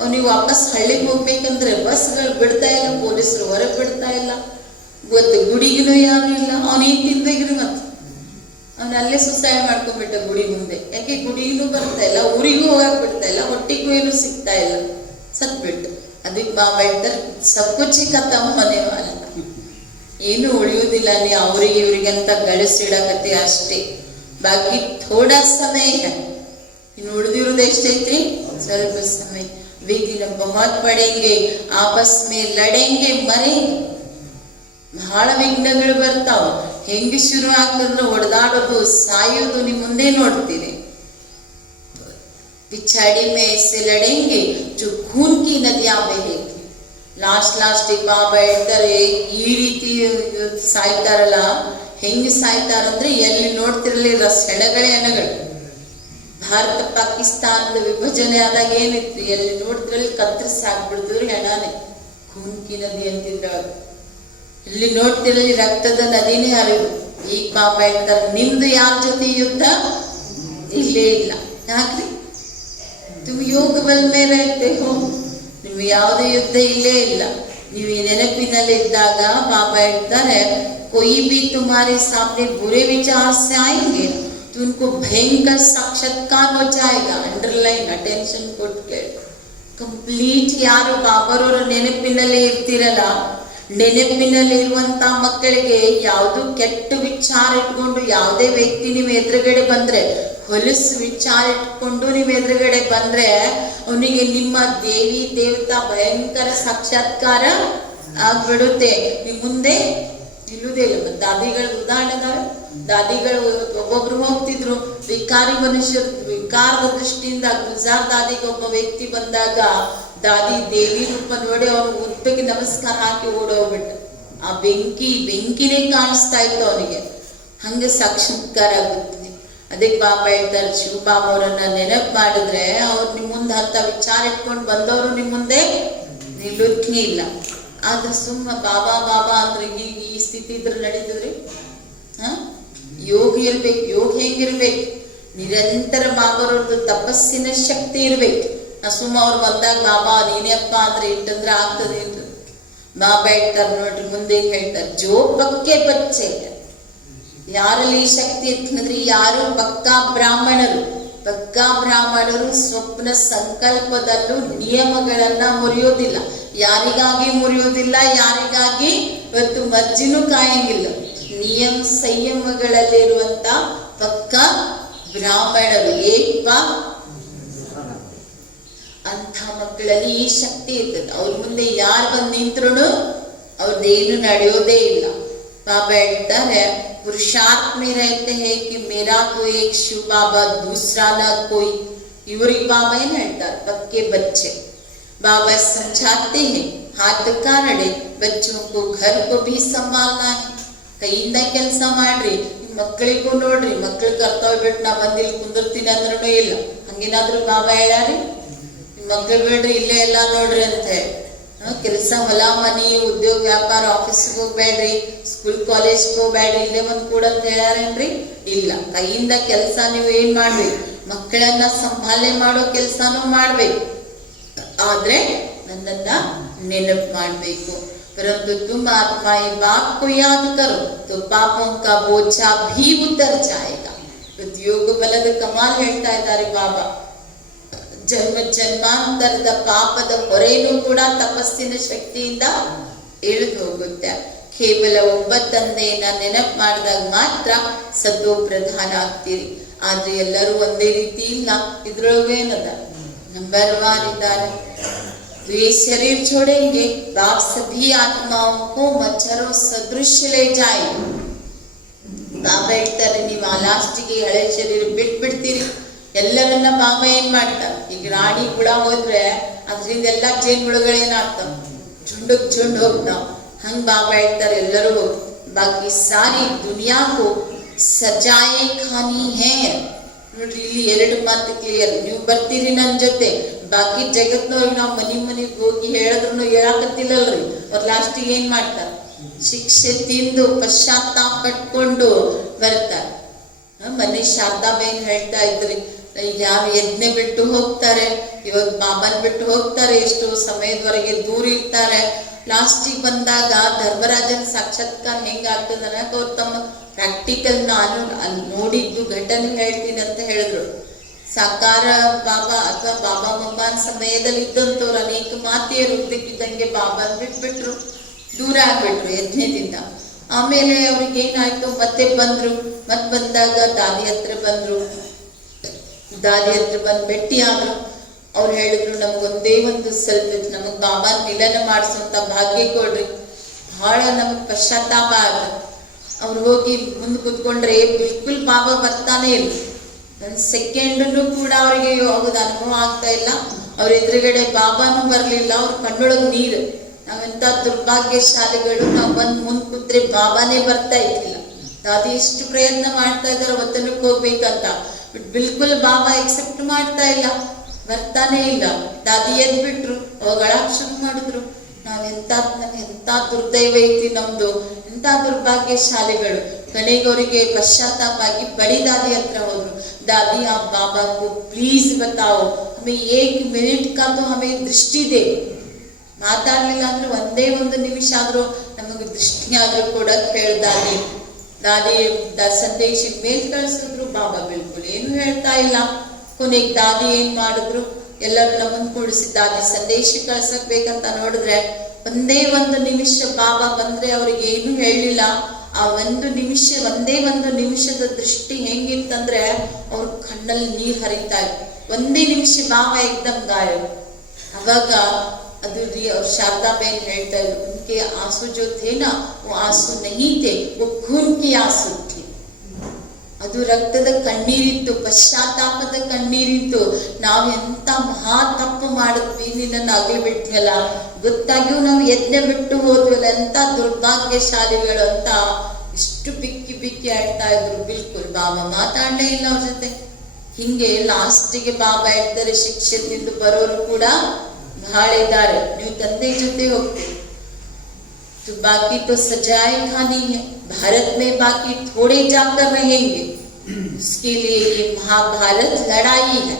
ಅವನಿಗೆ ವಾಪಸ್ ಹಳ್ಳಿಗೆ ಹೋಗ್ಬೇಕಂದ್ರೆ ಬಸ್ಗಳು ಬಿಡ್ತಾ ಇಲ್ಲ, ಪೊಲೀಸರು ಹೊರಗೆ ಬಿಡ್ತಾ ಇಲ್ಲ, ಗೊತ್ತು ಗುಡಿಗೂ ಯಾರು ಇಲ್ಲ. ಅವನೇನ್ ತಿನ್ಬೇಕ್ರಿ, ಮತ್ ಅವನಲ್ಲೇ ಸುಸೈಡ್ ಮಾಡ್ಕೊಂಡ್ಬಿಟ್ಟ ಗುಡಿ ಮುಂದೆ. ಯಾಕೆ ಗುಡಿಗೂ ಬರ್ತಾ ಇಲ್ಲ, ಊರಿಗೂ ಹೋಗಕ್ ಬಿಡ್ತಾ ಇಲ್ಲ, ಹೊಟ್ಟಿಗೂ ಏನು ಸಿಗ್ತಾ ಇಲ್ಲ, ಸತ್ಬಿಟ್ಟು. ಅದಕ್ಕೆ ಬಾಬಾ ಹೇಳ್ತಾರೆ, ಸಬ್ಬುಚ್ಚಿ ಖತಮ್ ಹೋನೆ ವಾಲ, ಏನು ಉಳಿಯುವುದಿಲ್ಲ, ನೀ ಅವ್ರಿಗೆ ಇವ್ರಿಗಂತ ಗಳಿಸಿಡಕತ್ತಿ ಅಷ್ಟೇ. ಬಾಕಿ ಥೋಡಾ ಸಮಯ ಇನ್ನು ಉಳಿದಿರೋದು ಎಷ್ಟೈತ್ರಿ, ಸ್ವಲ್ಪ ಸಮಯ. ವಿಘ್ನ ಬಹುತ್ ಪಡೆಂಗೆ, ಆಪಸ್ ಮೇ ಲಡೆಂಗೆ ಮರೆಂಗೆ. ಬಹಳ ವಿಘ್ನಗಳು ಬರ್ತಾವ. ಹೆಂಗೆ ಶುರು ಆಗ್ತಂದ್ರೆ ಹೊಡೆದಾಡೋದು, ಸಾಯೋದು ನಿಮ್ ಮುಂದೆ ನೋಡ್ತೀರಿ. पिछाड़ी में ऐसे लड़ेंगे जो खून की नदियां बहेगी. ಲಾಸ್ಟ್ ಬಾಬಾ ಹೇಳ್ತಾರೆ, ಈ ರೀತಿ ಸಾಯ್ತಾರಲ್ಲ, ಹೆಂಗ್ ಸಾಯ್ತಾರಂದ್ರೆ ಎಲ್ಲಿ ನೋಡ್ತಿರಲಿ ಸೆಣಗಳೇ ಹೆಣಗಳು. ಭಾರತ ಪಾಕಿಸ್ತಾನದ ವಿಭಜನೆ ಆದಾಗ ಏನಿತ್ತು, ಎಲ್ಲಿ ನೋಡ್ತಿರಲಿ ಕತ್ತರಿಸಿ ಹಾಕ್ಬಿಡ್ತಿದ್ರು ಹೆಣಾನೆ. ಖೂನ್ಕಿ ನದಿ ಅಂತಿದ್ರ, ಇಲ್ಲಿ ನೋಡ್ತಿರಲಿ ರಕ್ತದ ನದಿನೇ ಹರಿದು. ಈಗ ಬಾಬಾ ಹೇಳ್ತಾರೆ, ನಿಮ್ದು ಯಾರ ಜೊತೆ ಯುದ್ಧ ಇಲ್ಲೇ ಇಲ್ಲ. ಯಾಕ್ರಿ, तुम योग बल में रहते हो, ನಿಮ್ಗೆ ಯಾವುದೇ ಯುದ್ಧ ಇಲ್ಲೇ ಇಲ್ಲ. ನೀವು ಈ ನೆನಪಿನಲ್ಲಿ ಇದ್ದಾಗ ಬಾಬಾ ಹೇಳ್ತಾರೆ, कोई भी तुम्हारे सामने बुरे विचार से आएंगे तो उनको भयंकर साक्षात्कार हो जाएगा. अंडरलाइन ಅಟೆನ್ಷನ್ ಕೊಟ್ಟು ಕಂಪ್ಲೀಟ್ ಯಾರು ಬಾಬಾರವರ ನೆನಪಿನಲ್ಲಿ ಇರ್ತಿರಲ್ಲ, ನೆನಪಿನಲ್ಲಿ ಇರುವಂತ ಮಕ್ಕಳಿಗೆ ಯಾವುದು ಕೆಟ್ಟ ವಿಚಾರ ಇಟ್ಕೊಂಡು ಯಾವುದೇ ವ್ಯಕ್ತಿ ನಿಮ್ಮ ಎದುರುಗಡೆ ಬಂದ್ರೆ ಹೊಲಸು ವಿಚಾರ ಇಟ್ಕೊಂಡು ನೀವು ಎದುರುಗಡೆ ಬಂದ್ರೆ ಅವನಿಗೆ ನಿಮ್ಮ ದೇವಿ ದೇವತಾ ಭಯಂಕರ ಸಾಕ್ಷಾತ್ಕಾರ ಆಗ್ಬಿಡುತ್ತೆ. ನೀವು ಮುಂದೆ ನಿಲ್ಲುವುದೇ ಇಲ್ಲ. ದಾದಿಗಳ ಉದಾಹರಣೆ ಇದಾವೆ. ದಾದಿಗಳು ಒಬ್ಬೊಬ್ರು ಹೋಗ್ತಿದ್ರು, ವಿಕಾರಿ ಮನುಷ್ಯರು, ವಿಕಾರದ ದೃಷ್ಟಿಯಿಂದ ಗುಜಾರ್ ದಾದಿಗೆ ಒಬ್ಬ ವ್ಯಕ್ತಿ ಬಂದಾಗ ದಾದಿ ದೇವಿ ರೂಪ ನೋಡಿ ಅವನು ಉದ್ದಕ್ಕೆ ನಮಸ್ಕಾರ ಹಾಕಿ ಓಡೋಗ್ಬಿಟ್ಟ. ಆ ಬೆಂಕಿನೇ ಕಾಣಿಸ್ತಾ ಇತ್ತು ಅವನಿಗೆ. ಹಂಗೆ ಸಾಕ್ಷಾತ್ಕಾರ ಆಗುತ್ತೆ. ಅದಕ್ಕೆ ಬಾಬಾ ಹೇಳ್ತಾರೆ, ಶಿವ ಬಾಬಾ ಅವರನ್ನ ನೆನಪು ಮಾಡಿದ್ರೆ ಅವ್ರು ನಿಮ್ ಮುಂದೆ ಅಂತ ವಿಚಾರ ಇಟ್ಕೊಂಡು ಬಂದವರು ನಿಮ್ ಮುಂದೆ ನಿಲ್ಲುತ್ತೇ ಇಲ್ಲ. ಆದ್ರೆ ಸುಮ್ಮ ಬಾಬಾ ಬಾಬಾ ಅಂದ್ರೆ ಈ ಸ್ಥಿತಿ ಇದ್ರೆ ನಡೀತದ್ರಿ? ಯೋಗ ಇರ್ಬೇಕು. ಯೋಗ ಹೆಂಗಿರ್ಬೇಕು? ನಿರಂತರ ಬಾಬಾರವ್ರದ್ದು ತಪಸ್ಸಿನ ಶಕ್ತಿ ಇರ್ಬೇಕು. ಸುಮ್ಮ ಅವ್ರು ಬಂದಾಗ ಬಾಬಾ ನೀನೇಪ್ಪ ಅಂದ್ರೆ ಇಟ್ಟಂದ್ರೆ ಆಗ್ತದೆ ಅಂತ ಬಾಬಾ ಹೇಳ್ತಾರೆ ನೋಡ್ರಿ. ಮುಂದೆ ಹೇಳ್ತಾರೆ, ಜೋ ಪಕ್ಕೆ ಬಚ್ಚೆ. ಯಾರಲ್ಲಿ ಈ ಶಕ್ತಿ ಇರ್ತಂದ್ರೆ ಯಾರು ಪಕ್ಕಾ ಬ್ರಾಹ್ಮಣರು. ಪಕ್ಕಾ ಬ್ರಾಹ್ಮಣರು ಸ್ವಪ್ನ ಸಂಕಲ್ಪದಲ್ಲೂ ನಿಯಮಗಳನ್ನ ಮುರಿಯೋದಿಲ್ಲ. ಯಾರಿಗಾಗಿ ಮುರಿಯೋದಿಲ್ಲ, ಯಾರಿಗಾಗಿ ಇವತ್ತು ಮರ್ಜಿನೂ ಕಾಯಂಗಿಲ್ಲ. ನಿಯಮ ಸಂಯಮಗಳಲ್ಲಿರುವಂತ ಪಕ್ಕಾ ಬ್ರಾಹ್ಮಣರು ಏಕ ಅಂಥ ಮಕ್ಕಳಲ್ಲಿ ಈ ಶಕ್ತಿ ಇರ್ತದೆ. ಅವ್ರ ಮುಂದೆ ಯಾರು ಬಂದು ನಿಂತ್ರು ಅವ್ರದ್ದೇನು ನಡೆಯೋದೇ ಇಲ್ಲ. ಬಾಬಾ ಹೇಳ್ತಾರೆ, पुरुषार्थ में रहते हैं कि मेरा तो एक शिव बाबा दूसरा ना कोई. इवरिग बाबा ಏನ್ ಹೇಳ್ತಾರೆ, पक्के बच्चे. बाबा समझाते हैं हाथ कारणे बच्चों को घर को भी संभालना है. ಕೈಯಿಂದ ಕೆಲಸ ಮಾಡ್ರಿ. ಮಕ್ಕಳಿಗೂ ನೋಡ್ರಿ, ಮಕ್ಕಳ ಕರ್ತವ್ಯ ಬಿಟ್ಟು ನಾ ಬಂದಿಲ್ಲಿ ಕುಂದಿರ್ತೀನಿ ಅಂದ್ರೂ ಇಲ್ಲ. ಹಂಗೇನಾದ್ರು ಬಾಬಾ ಹೇಳ್ಯಾರಿ? ಮಕ್ಕಳು ಬಿಡ್ರಿ ಇಲ್ಲೇ ಎಲ್ಲಾ ನೋಡ್ರಿ ಅಂತ ಹೇಳಿ. ಕೆಲಸ ಹೊಲ ಮನಿ ಉದ್ಯೋಗ ವ್ಯಾಪಾರ ಆಫೀಸ್ಗೆ ಹೋಗ್ಬೇಡ್ರಿ, ಸ್ಕೂಲ್ ಕಾಲೇಜ್ಗೆ ಹೋಗ್ಬೇಡ್ರಿ, ಇಲ್ಲೇ ಬಂದ್ ಕೂಡ ಅಂತ ಹೇಳ್ಯಾರೇನ್ರಿ? ಇಲ್ಲ. ಕೈಯಿಂದ ಕೆಲಸ ನೀವು ಏನ್ ಮಾಡ್ಬೇಕು? ಮಕ್ಕಳನ್ನ ಸಂಭಾಲನೆ ಮಾಡೋ ಕೆಲಸನೂ ಮಾಡ್ಬೇಕು. ಆದ್ರೆ ನನ್ನನ್ನ ನೆನಪು ಮಾಡ್ಬೇಕು. परंतु तुम आत्माएं बाप को याद करो तो पापों का बोझा भी उतर जाएगा. ಯೋಗ ಬಲದ ಕಮಾಲ್ ಹೇಳ್ತಾ ಇದ್ದಾರೆ ಬಾಬಾ. ಜನ್ಮ ಜನ್ಮಾಂತರದ ಪಾಪದ ಹೊರೆನೂ ಕೂಡ ತಪಸ್ಸಿನ ಶಕ್ತಿಯಿಂದ ಇಳಿದು ಹೋಗುತ್ತೆ. ಕೇವಲ ಒಬ್ಬ ತಂದೆಯನ್ನ ನೆನಪು ಮಾಡಿದಾಗ ಮಾತ್ರ ಸದೋ ಪ್ರಧಾನ ಆಗ್ತೀರಿ. ಆದ್ರೆ ಎಲ್ಲರೂ ಒಂದೇ ರೀತಿ ಇಲ್ಲ. ಇದ್ರೊಳಗೇನದ ನಂಬರ್ 1 ಇದ್ದಾರೆ. तो ये शरीर छोड़ेंगे बाप सभी आत्माओं को मच्छरों सदृश ले जाए. ಬಾಬಾ ಹೇಳ್ತಾರೆ, ನೀವು ಆ ಲಾಸ್ಟಿಗೆ ಹಳೆ ಶರೀರ ಬಿಟ್ಬಿಡ್ತೀರಿ. ಎಲ್ಲರನ್ನ ಬಾಬಾ ಏನ್ ಮಾಡ್ತಾರೆ, ಈಗ ರಾಣಿ ಹುಳ ಹೋದ್ರೆ ಅದ್ರಿಂದ ಎಲ್ಲಾ ಜೇನ್ ಹುಳುಗಳೇನಾಗ್ತಾವ, झुंड ಹೋಗ್ತಾವ. ಹಂಗ್ ಬಾಬಾ ಹೇಳ್ತಾರೆ, ಎಲ್ಲರೂ ಬಾಕಿ ಸಾರಿ ದುನಿಯಾಕ್ಕೂ ಸಜಾಯೆ ಖಾನಿ ಹೇ. ನೋಡ್ರಿ, ಇಲ್ಲಿ 2 ಮಾತು ಕ್ಲಿಯರ್. ನೀವು ಬರ್ತೀರಿ ನನ್ ಜೊತೆ, ಬಾಕಿ ಜಗತ್ನವ್ರಿಗೆ ನಾವು ಮನಿಗೆ ಹೋಗಿ ಹೇಳಿದ್ರು ಹೇಳಾಕತ್ತಿಲ್ಲಲ್ರಿ. ಅವ್ರ ಲಾಸ್ಟಿಗೆ ಏನ್ ಮಾಡ್ತಾರ, ಶಿಕ್ಷೆ ತಿಂದು ಪಶ್ಚಾತ್ತಾಪ ಪಟ್ಕೊಂಡು ಬರ್ತಾರೆ. ಮನೆ ಶಾರದಾಬೇನ್ ಹೇಳ್ತಾ ಇದ್ರಿ, ಯಾರು ಯಜ್ಞೆ ಬಿಟ್ಟು ಹೋಗ್ತಾರೆ, ಇವಾಗ ಬಾಬಾನ್ ಬಿಟ್ಟು ಹೋಗ್ತಾರೆ, ಎಷ್ಟು ಸಮಯದವರೆಗೆ ದೂರ ಇರ್ತಾರೆ. ಲಾಸ್ಟಿಗೆ ಬಂದಾಗ ಧರ್ಮರಾಜನ ಸಾಕ್ಷಾತ್ಕಾರ ಹೆಂಗ ಆಗ್ತದ ಅನ್ನಕ್ ಅವ್ರು ತಮ್ಮ ಪ್ರಾಕ್ಟಿಕಲ್ ನಾನು ಅಲ್ಲಿ ನೋಡಿದ್ದು ಘಟನೆ ಹೇಳ್ತೀನಿ ಅಂತ ಹೇಳಿದ್ರು. ಸಾಕಾರ ಬಾಬಾ ಅಥವಾ ಬಾಬಾ ಮಮ್ಮಾನ್ ಸಮಯದಲ್ಲಿ ಇದ್ದಂತವ್ರು ಅನೇಕ ಮಾತೆಯರು ಇದ್ದಕ್ಕಿದ್ದಂಗೆ ಬಾಬಾನ್ ಬಿಟ್ಬಿಟ್ರು, ದೂರ ಆಗ್ಬಿಟ್ರು ಯಜ್ಞದಿಂದ. ಆಮೇಲೆ ಅವ್ರಿಗೆ ಏನಾಯ್ತು, ಮತ್ತೆ ಬಂದ್ರು. ಮತ್ ಬಂದಾಗ ದಾದಿ ಹತ್ರ ಬಂದ್ರು. ದಾದಿ ಹತ್ರ ಬಂದ್ ಭೇಟಿ ಆದ್ರು. ಅವ್ರು ಹೇಳಿದ್ರು, ನಮಗೊಂದೇ ಒಂದು ಸ್ವಲ್ಪ ನಮಗ್ ಬಾಬಾನ್ ಮಿಲನ ಮಾಡಿಸುವಂತ ಭಾಗ್ಯ ಕೊಡ್ರಿ, ಬಹಳ ನಮಗ್ ಪಶ್ಚಾತ್ತಾಪ ಆಗ. ಅವ್ರು ಹೋಗಿ ಮುಂದೆ ಕೂತ್ಕೊಂಡ್ರೆ ಬಿಲ್ಕುಲ್ ಬಾಬಾ ಬರ್ತಾನೆ ಇಲ್ಲ. ಒಂದ್ ಸೆಕೆಂಡ್ನು ಕೂಡ ಅವ್ರಿಗೆ ಹೋಗೋದು ಅನುಭವ ಆಗ್ತಾ ಇಲ್ಲ. ಅವ್ರ ಎದುರುಗಡೆ ಬಾಬಾನು ಬರ್ಲಿಲ್ಲ. ಅವ್ರ ಕಣ್ಣೊಳಗ್ ನೀರು. ನಾವೆಂತ ದುರ್ಭಾಗ್ಯಶಾಲಿಗಳು, ನಾವ್ ಬಂದ್ ಮುಂದ್ ಕೂತ್ರೆ ಬಾಬಾನೇ ಬರ್ತಾ ಇದ್ದಿಲ್ಲ. ದಾದಿ ಎಷ್ಟು ಪ್ರಯತ್ನ ಮಾಡ್ತಾ ಇದಾರೆ ಒತ್ತನಕ್ಕೆ ಹೋಗ್ಬೇಕಂತ, ಬಟ್ ಬಿಲ್ಕುಲ್ ಬಾಬಾ ಎಕ್ಸೆಪ್ಟ್ ಮಾಡ್ತಾ ಇಲ್ಲ, ಬರ್ತಾನೆ ಇಲ್ಲ. ದಾದಿ ಎದ್ ಬಿಟ್ರು, ಅಳಕ್ ಶುರು ಮಾಡಿದ್ರು. ಎಂತ ದುರ್ದೈವ ಐತಿ ನಮ್ದು, ಎಂತ ದುರ್ಭಾಗ್ಯಶಾಲಿಗಳು. ಕಡೆಗೆ ಅವರಿಗೆ ಪಶ್ಚಾತ್ತಾಪ ಆಗಿ ಬಡಿ ದಾದಿ ಹತ್ರ ಹೋದ್ರು. दादी आप बाबा को प्लीज बताओ, हमें 1 मिनट का तो हमें दृष्टि दे. ಮಾತಾಡ್ಲಿಲ್ಲ ಅಂದ್ರೆ ಒಂದೇ ಒಂದು ನಿಮಿಷ ಆದ್ರೂ ನಮಗೆ ದೃಷ್ಟಿ ಆದ್ರೂ ಕೂಡ ಕೇಳ್ದಾಗಿ. ದಾದಿ ಸಂದೇಶ ಮೇಲ್ ಕಳ್ಸಿದ್ರು. ಬಾಬಾ ಬಿಲ್ಕುಲ್ ಏನು ಹೇಳ್ತಾ ಇಲ್ಲ. ಕೊನೆಗೆ ದಾದಿ ಏನ್ ಮಾಡಿದ್ರು, ಎಲ್ಲರೂ ನಮ್ಮನ್ನು ಕೂಡಿಸಿ ದಾದಿ ಸಂದೇಶ ಕಳ್ಸಕ್ ಬೇಕಂತ ನೋಡಿದ್ರೆ ಒಂದೇ ಒಂದು ನಿಮಿಷ ಬಾಬಾ ಬಂದ್ರೆ ಅವ್ರಿಗೆ ಏನು ಹೇಳಿಲ್ಲ. ಆ ಒಂದು ನಿಮಿಷ, ಒಂದೇ ಒಂದು ನಿಮಿಷದ ದೃಷ್ಟಿ ಹೆಂಗಿತ್ತಂದ್ರೆ ಅವ್ರ ಕಣ್ಣಲ್ಲಿ ನೀರ್ ಹರಿತಾ ಇತ್ತು. ಒಂದೇ ನಿಮಿಷ ಬಾಬಾ ಏಕ್ದಮ್ ಗಾಯಬ. ಅವಾಗ ಅದು और शारदा बहन ಹೇಳ್ತಾ ಇದ್ರು, उनके आंसू जो थे ना वो आंसू नहीं थे, वो खून की आंसू थे. ಅದು ರಕ್ತದ ಕಣ್ಣೀರಿತ್ತು, ಪಶ್ಚಾತ್ತಾಪದ ಕಣ್ಣೀರಿತ್ತು. ನಾವು ಎಂತ ಮಹಾ ತಪ್ಪು ಮಾಡಿದ್ವಿ, ನಿನ್ನನ್ನು ಅಗಲಿ ಬಿಟ್ವಲ್ಲ, ಗೊತ್ತಾಗಿಯೂ ನಾವು ಯಜ್ಞ ಬಿಟ್ಟು ಹೋದ್ವಲ್ಲ, ಎಂತ ದುರ್ಭಾಗ್ಯಶಾಲಿಗಳು ಅಂತ ಎಷ್ಟು ಬಿಕ್ಕಿ ಬಿಕ್ಕಿ ಆಡ್ತಾ ಇದ್ರು. ಬಿಲ್ಕುಲ್ ಬಾಬಾ ಮಾತಾಡಲೇ ಇಲ್ಲ ಅವ್ರ ಜೊತೆ. ಹಿಂಗೆ ಲಾಸ್ಟಿಗೆ ಬಾಬಾ ಹೇಳ್ತಾರೆ, ಶಿಕ್ಷೆ ತಿಂದು ಬರೋರು ಕೂಡ ಬಹಳ ಇದ್ದಾರೆ, ನೀವು ತಂದೆ ಜೊತೆ ಹೋಗ್ತೀರಿ. तो बाकी तो सजाएं खानी है, भारत में बाकी थोड़े जाकर रहेंगे. उसके लिए ये महाभारत लड़ाई है.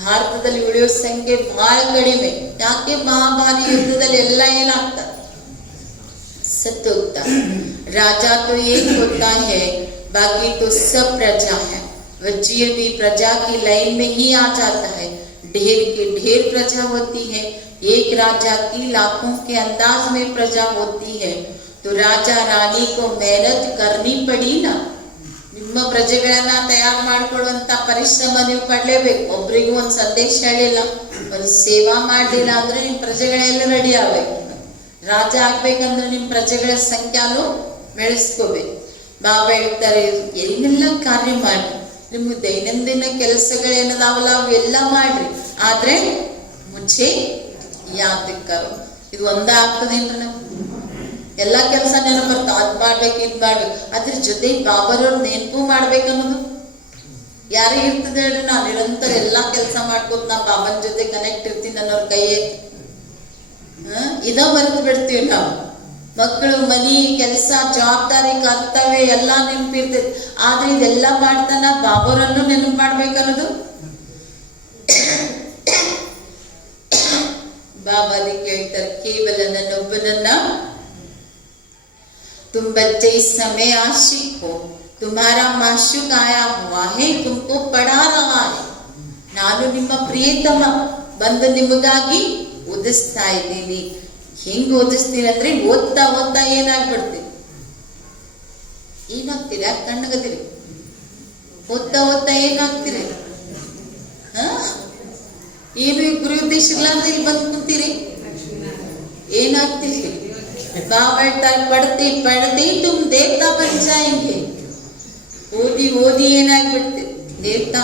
ಭಾರತದಲ್ಲಿ ಉಳಿಯೋ ಸಂಖ್ಯೆ ಬಹಳ ಕಡಿಮೆ. ಯಾಕೆ? ಮಹಾಭಾರತ ಯುದ್ಧದಲ್ಲಿ ಎಲ್ಲ ಏನಾಗ್ತಾರೆ, ಸತ್ತೋಗ್ತಾರೆ. राजा तो एक होता है, बाकी तो सब प्रजा है. वजीर भी प्रजा की लाइन में ही आ जाता है. ढेर के ढेर प्रजा होती है. एक राजा की लाखों के अंदाज में प्रजा होती है. तो राजा रानी को मेहनत करनी पड़ी ना. ನಿಮ್ಮ ಪ್ರಜೆಗಳನ್ನ ತಯಾರು ಮಾಡ್ಕೊಳ್ಳುವಂತ ಪರಿಶ್ರಮ ನೀವು ಪಡ್ಲೇಬೇಕು. ಒಬ್ರಿಗೂ ಒಂದು ಸಂದೇಶ ಹೇಳಿಲ್ಲ, ಒಂದು ಸೇವಾ ಮಾಡಲಿಲ್ಲ ಅಂದ್ರೆ ನಿಮ್ ಪ್ರಜೆಗಳೆಲ್ಲ ರೆಡಿ ಆಗ್ಬೇಕು. ರಾಜ ಆಗ್ಬೇಕಂದ್ರೆ ನಿಮ್ ಪ್ರಜೆಗಳ ಸಂಖ್ಯಾನು ಬೆಳೆಸ್ಕೋಬೇಕು. ಬಾಬಾ ಹೇಳ್ತಾರೆ, ಏನೆಲ್ಲ ಕಾರ್ಯ ಮಾಡಿ, ನಿಮ್ಗೆ ದೈನಂದಿನ ಕೆಲಸಗಳೇನದಾವಲ್ಲ ಅವೆಲ್ಲ ಮಾಡ್ರಿ, ಆದ್ರೆ ಮುಚ್ಚೆ ಯಾದ್ ಕರೋ. ಇದು ಒಂದ ಆಗ್ತದೇನ್ರಿ? ನಮ್ಗೆ ಎಲ್ಲ ಕೆಲಸ ನೆನಪು ಬರ್ತಾವ, ಅದ್ ಮಾಡ್ಬೇಕು ಇದ್ ಮಾಡ್ಬೇಕು. ಅದ್ರ ಜೊತೆ ಬಾಬಾರವ್ರ ನೆನಪು ಮಾಡ್ಬೇಕನ್ನೋದು ಯಾರಿಗೆ ಇರ್ತದೆ ಹೇಳ್ರಿ? ನಾನು ನಿರಂತರ ಎಲ್ಲಾ ಕೆಲಸ ಮಾಡ್ಕೋತ ನಾ ಬಾಬಾನ ಜೊತೆ ಕನೆಕ್ಟ್ ಇರ್ತೀನಿ ಅನ್ನೋರ್ ಕೈ ಇದ ಮರೆತು ಬಿಡ್ತೀವಿ ನಾವು. ಮಕ್ಕಳು, ಮನಿ, ಕೆಲಸ, ಜವಾಬ್ದಾರಿ, ಕರ್ತವ್ಯ ಎಲ್ಲಾ ನೆನಪಿರ್ತೈತಿ. ಆದ್ರೆ ಇದೆಲ್ಲ ಮಾಡ್ತಾನ ಬಾಬಾರನ್ನು ನೆನಪು ಮಾಡ್ಬೇಕನ್ನೋದು ಬಾಬಾ ಅದಕ್ಕೆ ಹೇಳ್ತಾರೆ, ಕೇವಲ ನನ್ನೊಬ್ಬನನ್ನ तुम बच्चे इस समय आशिक हो, तुम्हारा माशूक आया हुआ है, तुमको पढ़ा रहा है. ನಾನು ನಿಮ್ಮ ಪ್ರಿಯತಮ ಬಂದು ನಿಮಗಾಗಿ ಓದಿಸ್ತಾ ಇದ್ದೀನಿ. ಹೆಂಗ್ ಓದಿಸ್ತೀನಿ ಅಂದ್ರೆ ಓದ್ತಾ ಓದ್ತಾ ಏನಾಗ್ಬಿಡ್ತೀವಿ, ಏನಾಗ್ತೀರಿ? ಯಾಕೆ ಕಣ್ಣಗದಿರಿ? ಓದ್ತಾ ಓದ್ತಾ ಏನಾಗ್ತೀರಿ? ಏನು ಈ ಗುರಿ ಉದ್ದೇಶ ಇಲ್ಲಾಂದ್ರೆ ಇಲ್ಲಿ ಬಂದು ಕುಂತೀರಿ, ಏನಾಗ್ತೀರಿ? बाबा पढ़ते पढ़ते तुम देवता बन जाएंगे. ಓದಿ ಓದಿ ಏನಾಗ್ಬಿಡ್ತೀರಿ? ದೇವತಾ.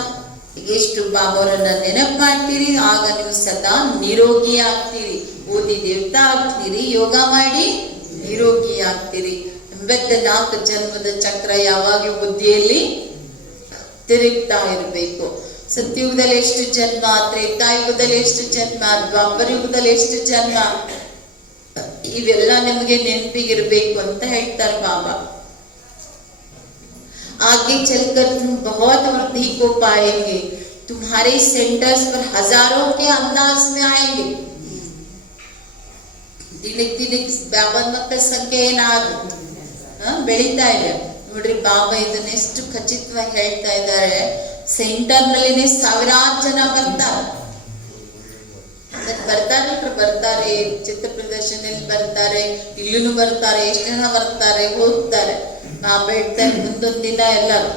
ಎಷ್ಟು ಬಾಬಾವರನ್ನ ನೆನಪು ಮಾಡ್ತೀರಿ, ಆಗ ನೀವು ಸದಾ ನಿರೋಗಿ ಆಗ್ತೀರಿ. ಓದಿ ದೇವತಾ ಆಗ್ತೀರಿ, ಯೋಗ ಮಾಡಿ ನಿರೋಗಿ ಆಗ್ತೀರಿ. 84 ಜನ್ಮದ ಚಕ್ರ ಯಾವಾಗಲೂ ಬುದ್ಧಿಯಲ್ಲಿ ತಿರುಗ್ತಾ ಇರಬೇಕು. ಸತ್ಯುಗದಲ್ಲಿ ಎಷ್ಟು ಜನ್ಮ, ತ್ರೇತಾಯುಗದಲ್ಲಿ ಎಷ್ಟು ಜನ್ಮ, ದ್ವಾಪರ ಯುಗದಲ್ಲಿ ಎಷ್ಟು ಜನ್ಮ, ಇವೆಲ್ಲ ನಿಮಗೆ ನೆನಪಿಗಿರ್ಬೇಕು ಅಂತ ಹೇಳ್ತಾರೆ ಬಾಬಾ. आगे चलकर तुम बहुत वृद्धि को पाएंगे. तुम्हारे सेंटर्स पर हजारों के अंदाज में आएंगे. ದಿನಕ್ಕೆ ದಿನಕ್ಕೆ ಬಾಬಾನ ಮಕ್ಕಳ ಸಂಖ್ಯೆ ಏನಾಗುತ್ತೆ, ಬೆಳೀತಾ ಇದೆ ನೋಡ್ರಿ. ಬಾಬಾ ಇದನ್ನೆಷ್ಟು ಖಚಿತವಾಗಿ ಹೇಳ್ತಾ ಇದ್ದಾರೆ. ಸೆಂಟರ್ ನಲ್ಲಿನೇ ಸಾವಿರಾರು ಜನ ಬರ್ತಾರೆ, ಚಿತ್ರ ಪ್ರದರ್ಶನದಲ್ಲಿ ಬರ್ತಾರೆ, ಇಲ್ಲೂ ಬರ್ತಾರೆ, ಎಷ್ಟು ಜನ ಬರ್ತಾರೆ, ಹೋಗ್ತಾರೆ. ಬಾಬಾ ಹೇಳ್ತಾರೆ, ಮುಂದೊಂದು ದಿನ ಎಲ್ಲರೂ